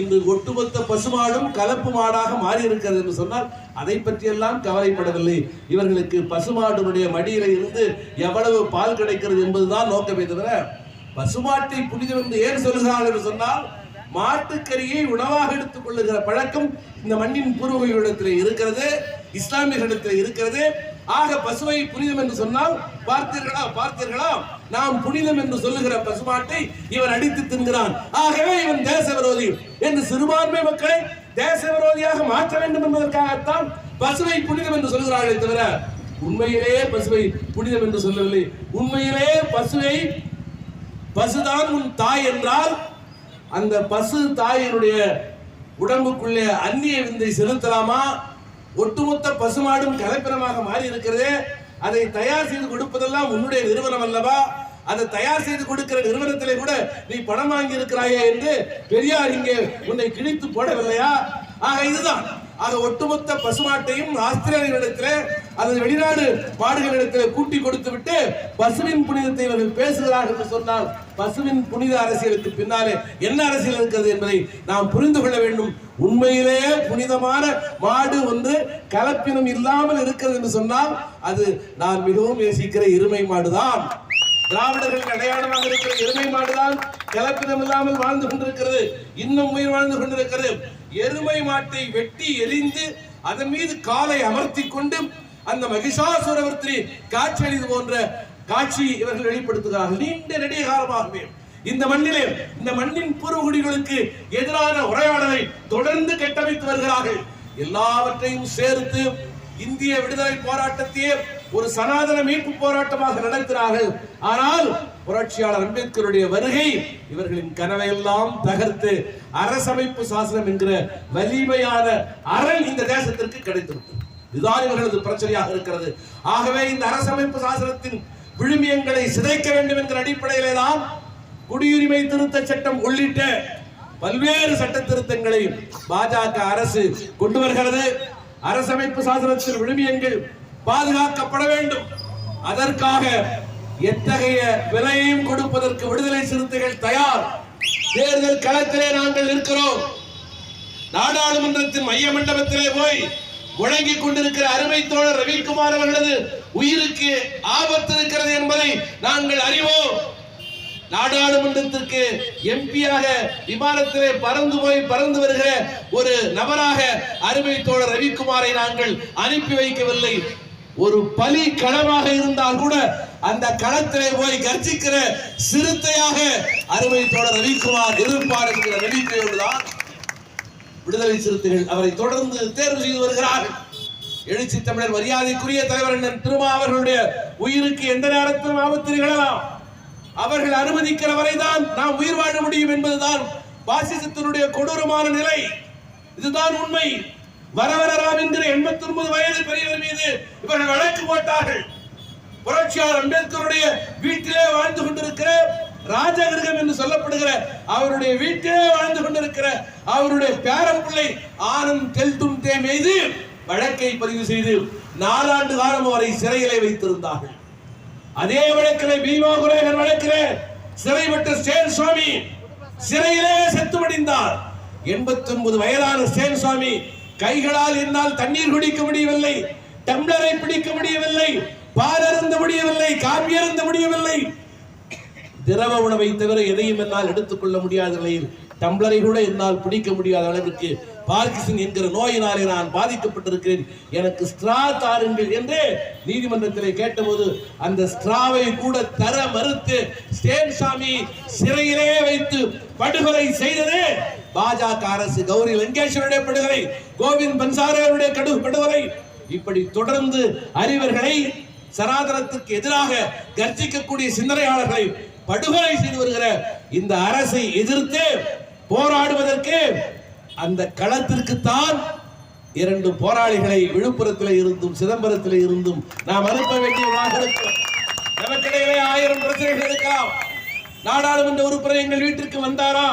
இன்று ஒட்டுமொத்த பசுமாடும் கலப்பு மாடாக மாறி இருக்கிறது என்று சொன்னால் அதை பற்றியெல்லாம் கவலைப்படவில்லை. இவர்களுக்கு பசுமாடுடைய மடியில இருந்து எவ்வளவு பால் கிடைக்கிறது என்பதுதான் நோக்கமே தவிர, பசுமாட்டை புனிதம் என்று ஏன் சொல்கிறார்கள் என்று சொன்னால், மாட்டுக்கறியை உணவாக எடுத்துக் கொள்ளுகிற பழக்கம் இந்த மண்ணின் பூர்வீகத்திலே இருக்கிறது, இஸ்லாமியர்களிடத்தில் இருக்கிறது. ஆக பசுவை புனிதம் என்று சொன்னால் பார்த்தீர்களா நாம் புனிதம் என்று சொல்லுகிற பசுமாட்டை இவன் அடித்து தின்கிறான், ஆகவே இவன் தேச விரோதி என்று சிறுபான்மை மக்களை தேச விரோதியாக மாற்ற வேண்டும் என்பதற்காகத்தான் பசுவை புனிதம் என்று சொல்கிறார்களே தவிர உண்மையிலே பசுவை புனிதம் என்று சொல்லவில்லை. உண்மையிலே பசுதான் உன் தாய் என்றால் அந்த பசு தாயினுடைய உடம்புக்குள்ளே அந்நிய விந்தை செலுத்தலாமா? ஒட்டுமொத்த பசுமாடும் கலப்பினமாக மாறி இருக்கிறதே, அதை தயார் செய்து கொடுப்பதெல்லாம் உன்னுடைய நிறுவனம் அல்லவா? அதை தயார் செய்து கொடுக்கிற நிறுவனத்திலே கூட நீ பணம் வாங்கி இருக்கிறாயே என்று பெரியார் இங்கே உன்னை கிழித்து போடவில்லையா? ஆக இதுதான். ஆக ஒட்டுமொத்த பசுமாட்டையும் ஆஸ்திரேலியர்களிடத்திலே அல்லது வெளிநாடு மாடுகளிடத்திலே கூட்டி கொடுத்து விட்டு பசுவின் புனிதத்தை இவர்கள் பேசுகிறார்கள் என்று சொன்னால் பசுவின் புனித அரசியலுக்கு பின்னாலே என்ன அரசியல் இருக்கிறது என்பதை நாம் புரிந்து கொள்ள வேண்டும். உண்மையிலேயே புனிதமான மாடு ஒன்று கலப்பினம் இல்லாமல் இருக்கிறது என்று சொன்னால் அது நான் மிகவும் நேசிக்கிற எருமை மாடுதான். திராவிடர்கள் அடையாளமாக இருக்கிற எருமை மாடுதான் கலப்பினம் இல்லாமல் வாழ்ந்து கொண்டிருக்கிறது, இன்னும் உயிர் வாழ்ந்து கொண்டிருக்கிறது. எருமை மாட்டை வெட்டி எரிந்து அதன் மீது காலை அமர்த்தி கொண்டு அந்த மகிஷாசுரவர்த்தினி காட்சி அளிது போன்ற காட்சி இவர்கள் வெளிப்படுத்துகிறார்கள். நீண்ட நெடிய காலமாகவே இந்த மண்ணிலே இந்த மண்ணின் பூர்வகுடிகளுக்கு எதிரான உரையாடலை தொடர்ந்து கட்டமைத்து வருகிறார்கள். எல்லாவற்றையும் சேர்த்து இந்திய விடுதலை போராட்டத்தையே ஒரு சனாதன மீட்பு போராட்டமாக நடத்தினார்கள். ஆனால் புரட்சியாளர் அம்பேத்கருடைய வருகை இவர்களின் கனவையெல்லாம் தகர்த்து அரசமைப்பு சாசனம் என்கிற வலிமையான அரண் இந்த தேசத்திற்கு கிடைத்திருக்கிறது. இதுதான் இவர்களது பிரச்சனையாக இருக்கிறது. ஆகவே இந்த அரசமைப்பு சாசனத்தின் விழுமியங்களை சிதைக்க வேண்டும் என்கிற அடிப்படையிலே தான் குடியுரிமை திருத்த சட்டம் உள்ளிட்ட பல்வேறு சட்ட திருத்தங்களை பாஜக அரசு கொண்டு வருகிறது. அரசமைப்பு சாசனத்தின் விழுமியங்கள் பாதுகாக்கப்பட வேண்டும். அதற்காக எத்தகைய விலையையும் கொடுப்பதற்கு விடுதலை சிறுத்தைகள் தயார். தேர்தல் களத்திலே நாங்கள் இருக்கிறோம். நாடாளுமன்றத்தின் மைய மண்டபத்திலே போய் முழங்கிக் கொண்டிருக்கிற அருமை தோழர் ரவிக்குமார் அவர்களது உயிருக்கு ஆபத்து இருக்கிறது என்பதை நாங்கள் அறிவோம். நாடாளுமன்றத்திற்கு எம்பியாக விமானத்திலே பறந்து வருகிற ஒரு நபராக அருமை தோழர் ரவிக்குமாரை நாங்கள் அனுப்பி வைக்கவில்லை. ஒரு பலி களமாக இருந்தால் கூட அந்த களத்திலே போய் கர்ஜிக்கிற சிறுத்தையாக அருமை தோழர் ரவிக்குமார் இருப்பார் என்கிற நம்பிக்கையோடு தான் விடுதலை சிறுத்தைகள் அவரை தொடர்ந்து தேர்வு செய்து வருகிறார்கள். எழுச்சி தமிழர் மரியாதைக்குரிய தலைவர் அண்ணன் திருமா அவர்களுடைய உயிருக்கு எந்த நேரத்திலும் ஆபத்து நிகழலாம். அவர்கள் அனுமதிக்கிற வரைதான் நாம் உயிர் வாழ முடியும் என்பதுதான் பாசிசத்தினுடைய கொடூரமான நிலை. இதுதான் உண்மை. வரவரராம் என்கிற 89 வயது பெரியவர் மீது இவர்கள் வழக்கு போட்டார்கள். புரட்சியாளர் அம்பேத்கருடைய வீட்டிலே வாழ்ந்து கொண்டிருக்கிற ராஜகிரகம் என்று சொல்லப்படுகிற அவருடைய வீட்டிலே வாழ்ந்து கொண்டிருக்கிற அவருடைய பேரப்பிள்ளை ஆனந்த் தெல்தும்தே மீது வழக்கை பதிவு செய்து 4 ஆண்டு காலம் வரை சிறையிலே வைத்திருந்தார்கள். அதே வழக்கிலே பீமா குரேகன் வழக்கிலே சிறைப்பட்ட ஸ்டேன் சுவாமி சிறையிலே செத்து மடிந்தார். 89 வயதான ஸ்டேன் சுவாமி கைகளால் என்னால் தண்ணீர் குடிக்க முடியவில்லை, டம்ளரை பிடிக்க முடியவில்லை, பால் அருந்த முடியவில்லை, காபி அருந்த முடியவில்லை, திரவ உணவை தவிர எதையும் என்னால் எடுத்துக்கொள்ள முடியாத நிலையில் டம்ளரை கூட என்னால் பிடிக்க முடியாத அளவிற்கு பார்க்கின்சன் என்கிற நோயினாலே நான் பாதிக்கப்பட்டிருக்கிறேன், எனக்கு ஸ்ட்ரா தாருங்கள் என்று நீதிமன்றத்திலே கேட்டபோது அந்த ஸ்ட்ராவை கூட தர மறுத்து ஸ்டேன் சாமி சிறையிலே வைத்து படுகொலை செய்தது பாஜக அரசு. கௌரி லங்கேஸ்வருடைய படுகொலை, கோவிந்த் பன்சாரேவுடைய படுகொலை, இப்படி தொடர்ந்து அறிவர்களை சனாதனத்துக்கு எதிராக கர்ஜிக்கக்கூடிய சிந்தனையாளர்களை படுகொலை செய்து வருகிற இந்த அரசை எதிர்த்து போராடுவதற்கு அந்த களத்திற்கு தான் 2 போராளிகளை விழுப்புரத்தில் இருந்தும் சிதம்பரத்தில் இருந்தும் நாம் அனுப்ப வேண்டியவர்களாக இருக்கிறோம். நமக்கிடையிலே 1000 பிரச்சனைகள் இருக்கலாம். நாடாளுமன்ற உறுப்பினர் எங்கள் வீட்டிற்கு வந்தாரா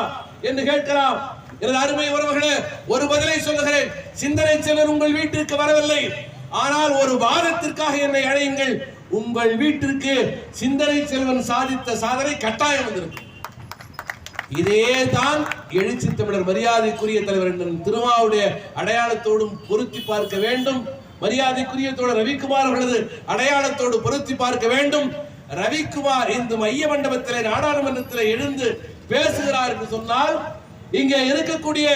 என்று கேட்கலாம். எனது அருமை உறவுகளே, ஒரு பதிலை சொல்லுகிறேன். சிந்தனை செல்வர் உங்கள் வீட்டிற்கு வரவில்லை, ஆனால் ஒரு வாதத்திற்காக என்னை அழையுங்கள். உங்கள் வீட்டிற்கு சிந்தனை செல்வன் சாதித்த சாதனை கட்டாயம் வந்திருக்கு. இதே தான் எழுச்சி தமிழர் மரியாதைக்குரிய தலைவர் திருமாவுடைய அடையாளத்தோடும் பொருத்தி பார்க்க வேண்டும். மரியாதைக்குரிய தோழர் ரவிக்குமார் அவர்களது அடையாளத்தோடு பொருத்தி பார்க்க வேண்டும். ரவிக்குமார் இந்த மைய மண்டபத்திலே நாடாளுமன்றத்தில் எழுந்து பேசுகிறார் என்று சொன்னால் இங்கே இருக்கக்கூடிய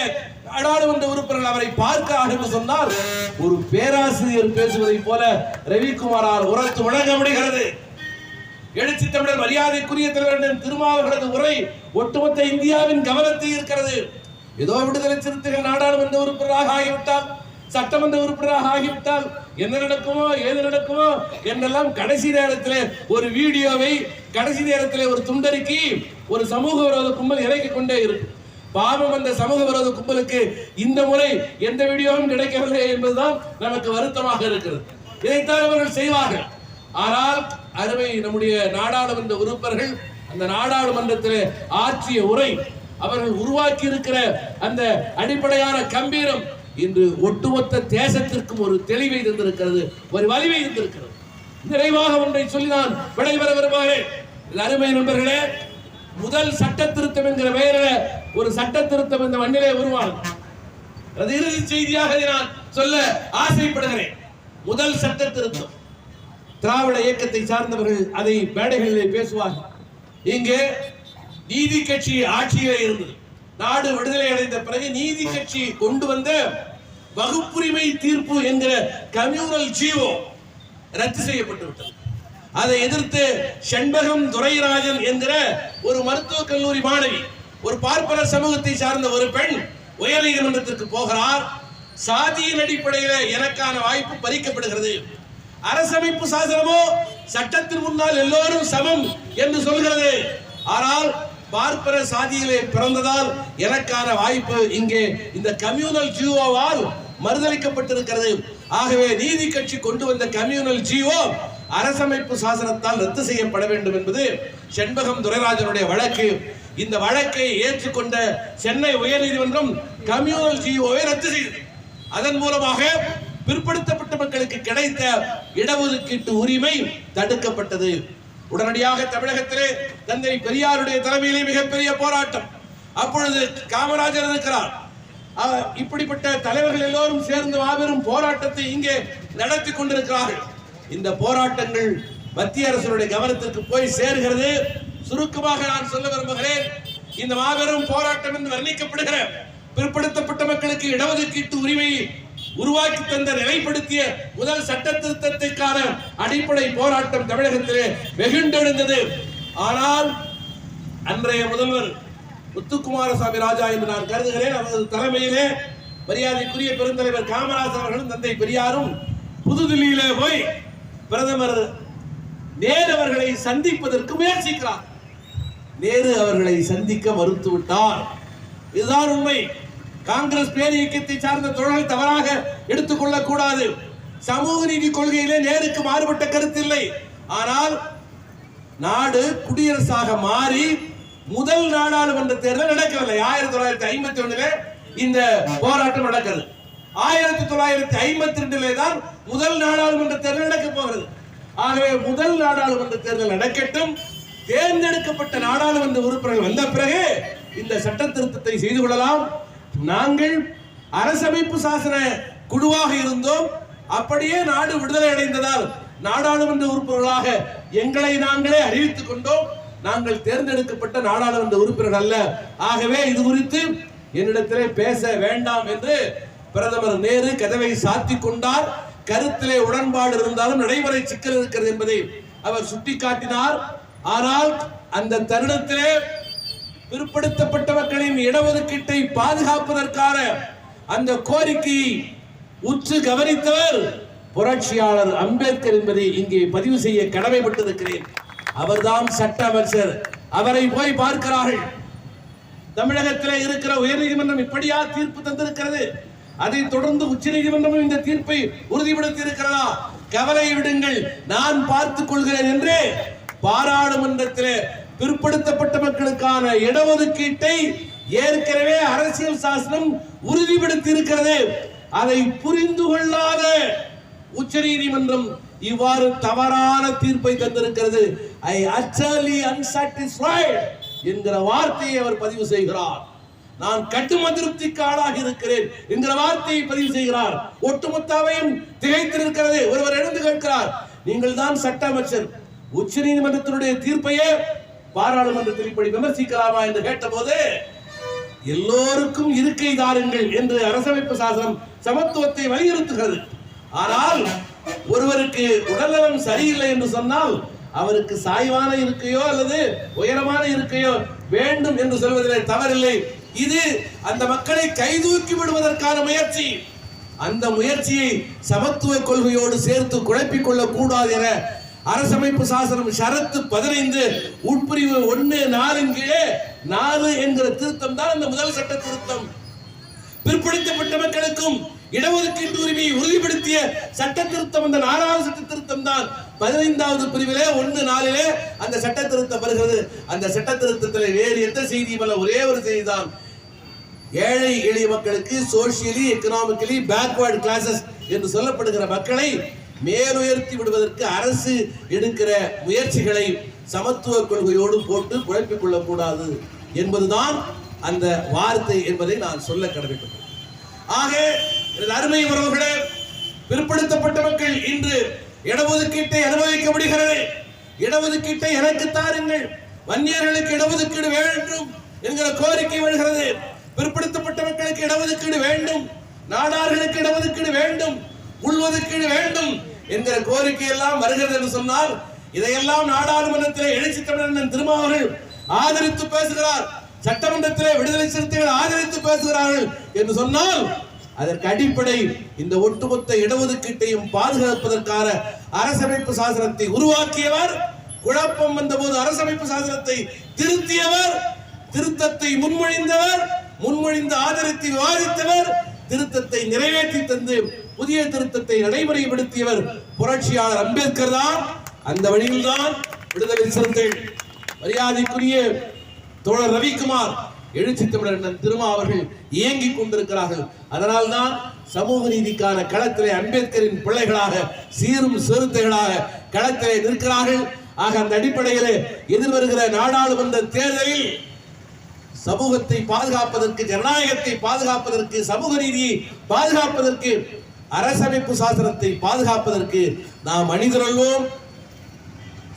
நாடாளுமன்ற உறுப்பினர்கள் அவரை பார்க்கிறார்கள் என்று சொன்னால் ஒரு பேராசிரியர் பேசுவதை போல ரவிக்குமாரால் உரத்து வழங்க முடிகிறது. எழுச்சி தமிழர் மரியாதைக்குரிய தலைவர் திருமாவளவனது உரை ஒட்டுமொத்த இந்தியாவின் கவனத்தை இருக்கிறது. ஏதோ விடுதலை சிறுத்தைகள் நாடாளுமன்ற உறுப்பினராக ஆகிவிட்டால், சட்டமன்ற உறுப்பினராக ஆகிவிட்டால் என்ன நடக்குமோ ஏது நடக்குமோ என்றெல்லாம் கடைசி நேரத்தில் ஒரு வீடியோவை, கடைசி நேரத்தில் ஒரு துண்டறிக்கை ஒரு சமூக விரோத கும்பல் இறக்கிக் கொண்டே இருக்கு. பாவம், அந்த சமூக விரோத கும்பலுக்கு இந்த முறை எந்த வீடியோவும் கிடைக்கவில்லை என்பதுதான் நமக்கு வருத்தமாக இருக்கிறது. இதைத்தான் அவர்கள் செய்வார்கள். ஆனால் அருமை நம்முடைய நாடாளுமன்ற உறுப்பினர்கள் அந்த நாடாளுமன்றத்தில் ஆற்றிய உரை, அவர்கள் உருவாக்கி இருக்கிற அந்த அடிப்படையான கம்பீரம் இன்று ஒட்டுமொத்த தேசத்திற்கும் ஒரு தெளிவை தந்திருக்கிறது, ஒரு வலிமை தந்திருக்கிறது. நிறைவாக ஒன்றை சொல்லி நான் விடைபெற விரும்புகிறேன். அருமை நண்பர்களே, முதல் சட்ட திருத்தம் என்கிற பெயரில் ஒரு சட்ட திருத்தம் இந்த மண்ணிலே உருவானது. அது இறுதி செய்தியாக நான் சொல்ல ஆசைப்படுகிறேன். முதல் சட்ட திருத்தம் திராவிட இயக்கத்தை சார்ந்தவர்கள் அதை மேடைகளிலே பேசுவார்கள். இங்கே நீதி கட்சி ஆட்சியிலே இருந்தது. நாடு விடுதலை அடைந்த பிறகு நீதி கட்சி கொண்டு வந்த வகுப்புரிமை தீர்ப்பு என்கிற கம்யூனல் ஜீவோ ரத்து செய்யப்பட்டு விட்டது. அதை எதிர்த்து செண்பகம் துரைராஜன் என்கிற ஒரு மருத்துவக் கல்லூரி மாணவி, ஒரு பார்ப்பன சமூகத்தை சார்ந்த ஒரு பெண் உயர் நீதிமன்றத்திற்கு போகிறார். சாதியின் அடிப்படையில் எனக்கான வாய்ப்பு பறிக்கப்படுகிறது. அரசமைப்பு சாசனமோ சட்டத்தின் முன்னால் எல்லோரும் சமம் என்று சொல்கிறது. ஆனால் பார்ப்பன சாதியிலே பிறந்ததால் எனக்கான வாய்ப்பு இங்கே இந்த கம்யூனல் ஜீவோவால் மறுதளிக்கப்பட்டிருக்கிறது. ஆகவே நீதி கட்சி கொண்டு வந்த கம்யூனல் ஜீவோ அரசமைப்பு சாசனத்தால் ரத்து செய்யப்பட வேண்டும் என்பது செண்பகம் துரைராஜனுடைய வழக்கு. இந்த வழக்கை ஏற்றுக்கொண்ட சென்னை உயர்நீதிமன்றம் கம்யூனல் ஜீவோவை ரத்து செய்தது. அதன் மூலமாக பிற்படுத்தப்பட்ட மக்களுக்கு கிடைத்த இடஒதுக்கீட்டு உரிமை தடுக்கப்பட்டது. உடனடியாக தமிழகத்திலே தந்தை பெரியாருடைய தலைமையிலே மிகப்பெரிய போராட்டம். அப்பொழுது காமராஜர் இருக்கிறார். இப்படிப்பட்ட தலைவர்கள் எல்லோரும் சேர்ந்து மாபெரும் போராட்டத்தை இங்கே நடத்தி கொண்டிருக்கிறார்கள். இந்த போராட்டங்கள் மத்திய அரசுடைய கவனத்திற்கு போய் சேர்கிறது. சுருக்கமாக நான் சொல்ல விரும்புகிறேன். இந்த மாபெரும் போராட்டம் என்று வர்ணிக்கப்படுகிற பிற்படுத்தப்பட்ட மக்களுக்கு இடஒதுக்கீட்டு உரிமையை உருவாக்கி தந்த நிலைப்படுத்திய முதல் சட்ட திருத்தத்திற்கான அடிப்படை போராட்டம் தமிழகத்திலே வெகுண்டெழுந்தது. ஆனால் அன்றைய முதல்வர் முத்துக்குமாரசாமி ராஜா என்று நான் கருதுகிறேன், அவரது தலைமையிலே மரியாதைக்குரிய பெருந்தலைவர் காமராஜர் அவர்களும் தந்தை பெரியாரும் புதுதில்லியிலே போய் பிரதமர் நேரு அவர்களை சந்திப்பதற்கு முயற்சிக்கிறார். நேரு அவர்களை சந்திக்க மறுத்துவிட்டார். இதுதான் உண்மை. காங்கிரஸ் பேர் இயக்கத்தை சார்ந்த தொழில்கள் தவறாக எடுத்துக்கொள்ளக் கூடாது. சமூக நீதி கொள்கையிலே நேருக்கு மாறுபட்ட கருத்து இல்லை. ஆனால் நாடு குடியரசாக மாறி முதல் நாடாளுமன்ற தேர்தல் நடக்கவில்லை. 1951 இந்த போராட்டம் நடக்கிறது. 1952 தான் முதல் நாடாளுமன்ற தேர்தல் நடக்க போகிறது. ஆகவே முதல் நாடாளுமன்ற தேர்தல் நடக்கட்டும். தேர்ந்தெடுக்கப்பட்ட நாடாளுமன்ற உறுப்பினர்கள் வந்த பிறகு இந்த சட்ட திருத்தத்தை செய்து கொள்ளலாம். நாங்கள் அரசமைப்பு சாசன குழுவாக இருந்தோம். அப்படியே நாடு விடுதலை அடைந்ததால் நாடாளுமன்ற உறுப்பினர்களாக எங்களை நாங்களே அறிவித்துக் கொண்டோம். நாங்கள் தேர்ந்தெடுக்கப்பட்ட நாடாளுமன்ற உறுப்பினர்கள் அல்ல. ஆகவே இது குறித்து என்னிடத்திலே பேச வேண்டாம் என்று பிரதமர் நேரு கதவை சாத்திக் கொண்டார். கருத்திலே உடன்பாடு இருந்தாலும் நடைமுறை சிக்கல் இருக்கிறது என்பதை அவர் சுட்டிக்காட்டினார். ஆனால் அந்த தருணத்திலே பிற்படுத்தப்பட்ட மக்களின் இடஒதுக்கீட்டை பாதுகாப்பதற்கான அந்த கோரிக்கையை உற்று கவனித்தவர் புரட்சியாளர் அம்பேத்கர் என்பதை இங்கே பதிவு செய்ய கடமைப்பட்டிருக்கிறேன். அவர்தான் சட்ட அமைச்சர். அவரை போய் பார்க்கிறார்கள். தமிழகத்தில் இருக்கிற உயர்நீதிமன்றம் இப்படியா தீர்ப்பு தந்திருக்கிறது? அதை தொடர்ந்து உச்ச நீதிமன்றமும் இந்த தீர்ப்பை உறுதிப்படுத்தி இருக்கிறதா? கவலை விடுங்கள், நான் பார்த்துக் கொள்கிறேன் என்று பாராளுமன்றத்தில் பிற்படுத்தப்பட்ட மக்களுக்கான இடஒதுக்கீட்டை ஏற்கனவே அரசியல் சாசனம் உறுதிப்படுத்தி இருக்கிறது. அதை புரிந்து கொள்ளாத உச்ச நீதிமன்றம் இவ்வாறு தவறான தீர்ப்பை தந்திருக்கிறது. ஐ utterly unsatisfied என்கிற வார்த்தையை அவர் பதிவு செய்கிறார். நான் கடும் அதிருப்திக்கு ஆளாகி இருக்கிறேன் என்கிற வார்த்தையை பதிவு செய்கிறார். ஒட்டுமொத்தவையும் திகைத்திருக்கிறது. ஒருவர் எழுந்து கேட்கிறார், நீங்கள் தான் சட்ட அமைச்சர், உச்ச நீதிமன்றத்தினுடைய தீர்ப்பையே பாராளுமன்றத்தில் இப்படி விமர்சிக்கலாமா என்று கேட்டபோது எல்லோருக்கும் இருக்கை தாருங்கள் என்று அரசமைப்பு சாசனம் சமத்துவத்தை வலியுறுத்துகிறது. ஆனால் ஒருவருக்கு உடல்நலம் சரியில்லை என்று சொன்னால் அவருக்கு சாய்வான இருக்கையோ அல்லது உயரமான இருக்கையோ வேண்டும் என்று சொல்வதிலே தவறில்லை. இது அந்த மக்களை கைதூக்கி விடுவதற்கான முயற்சி. அந்த முயற்சியை சமத்துவ கொள்கையோடு சேர்த்து குழப்பிக் கொள்ளக் கூடாது என அரசமைப்பு சாசனம் ஷரத்து 15 உட்பிரிவு 1(4) கீழே 4 என்கிற திருத்தம் தான் அந்த முதல் சட்ட திருத்தம். பிற்படுத்தப்பட்ட மக்களுக்கும் இடஒதுக்கீட்டு உரிமையை உறுதிப்படுத்திய சட்ட திருத்தம் அந்த 4வது சட்ட திருத்தம் தான். 15வது பிரிவிலே 1(4) அந்த சட்ட திருத்தம் வருகிறது. அந்த சட்ட திருத்தத்தில் வேறு எந்த செய்தியும் அல்ல, ஒரே ஒரு செய்தி தான். ஏழை எளிய மக்களுக்கு சோசியலி எக்கனாமிக்கலி பேக்வர்ட் கிளாஸஸ் என்று சொல்லப்படுகிற மக்களை மேலுயர்த்தி விடுவதற்கு அரசு எடுக்கிற முயற்சிகளை சமத்துவ கொள்கையோடு போட்டு குழப்பிக் கொள்ளக்கூடாது என்பதுதான் அந்த வார்த்தை என்பதை நான் சொல்ல கடமைப்பட்டேன். ஆக அருமை உறவுகளே, பிற்படுத்தப்பட்ட மக்கள் இன்று இடஒதுக்கீட்டை அனுபவிக்க முடிகிறது. இடஒதுக்கீட்டை எனக்கு தாருங்கள், வன்னியர்களுக்கு இடஒதுக்கீடு வேண்டும் என்கிற கோரிக்கை வருகிறது. பிற்படுத்தப்பட்ட மக்களுக்கு இடஒதுக்கீடு வேண்டும், நாடார்களுக்கு இடஒதுக்கீடு வேண்டும், உள்ஒதுக்கீடு வேண்டும் என்கிற கோரிக்கை எல்லாம் வருகிறது என்று சொன்னால், இதையெல்லாம் நாடாளுமன்றத்தில் எழுச்சி தமிழன் திருமாவர்கள் ஆதரித்து பேசுகிறார், சட்டமன்றத்திலே விடுதலை சிறுத்தைகள் ஆதரித்து பேசுகிறார்கள் என்று சொன்னால், அதற்கு அடிப்படை இந்த ஒட்டுமொத்த இடஒதுக்கீட்டையும் பாதுகாப்பதற்கான அரசமைப்பு சாசனத்தை உருவாக்கியவர், குழப்பம் வந்தபோது அரசமைப்பு சாசனத்தை திருத்தியவர், திருத்தத்தை முன்மொழிந்தவர், முன்மொழிந்து ஆதரித்து விவாதித்தவர், திருத்தத்தை நிறைவேற்றி தந்து புதிய திருத்தத்தை நடைமுறைப்படுத்தியவர் புரட்சியாளர் அம்பேத்கர் தான். அந்த வழியில் தான் விடுதலை சிறுத்தைகள் மரியாதைக்குரிய தோழர் ரவிக்குமார், எழுச்சி தமிழர் திருமா அவர்கள் இயங்கிக் கொண்டிருக்கிறார்கள். அதனால்தான் சமூக நீதிக்கான களத்திலே அம்பேத்கரின் பிள்ளைகளாக சீரும் சிறுத்தைகளாக களத்திலே நிற்கிறார்கள். ஆக அந்த அடிப்படையிலே எதிர்வருகிற நாடாளுமன்ற தேர்தலில் சமூகத்தை பாதுகாப்பதற்கு, ஜனநாயகத்தை பாதுகாப்பதற்கு, சமூக நீதியை பாதுகாப்பதற்கு, அரசமைப்பு சாசனத்தை பாதுகாப்பதற்கு நாம் அணிதிரள்வோம்.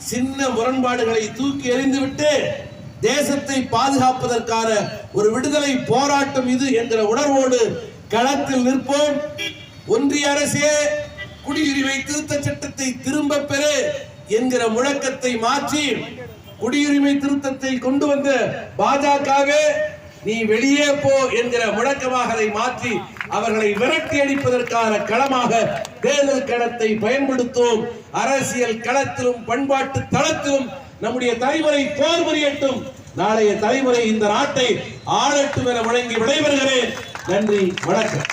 சின்ன முரண்பாடுகளை தூக்கி எறிந்துவிட்டு தேசத்தை பாதுகாப்பதற்கான ஒரு விடுதலை போராட்டம் இது என்கிற உணர்வோடு களத்தில் நிற்போம். ஒன்றிய அரசே குடியுரிமை திருத்த சட்டத்தை திரும்ப பெறு என்கிற முழக்கத்தை மாற்றி குடியுரிமை திருத்தத்தை கொண்டு வந்த பாஜகவே நீ வெளியே போ என்கிற முழக்கமாக அதை மாற்றி அவர்களை விரட்டி அடிப்பதற்கான களமாக தேர்தல் களத்தை பயன்படுத்துவோம். அரசியல் களத்திலும் பண்பாட்டு தளத்திலும் நம்முடைய தலைமுறை போர் புரியட்டும், நாளைய தலைமுறை இந்த நாட்டை ஆளட்டும் என முழங்கி விடைபெறுகிறேன். நன்றி, வணக்கம்.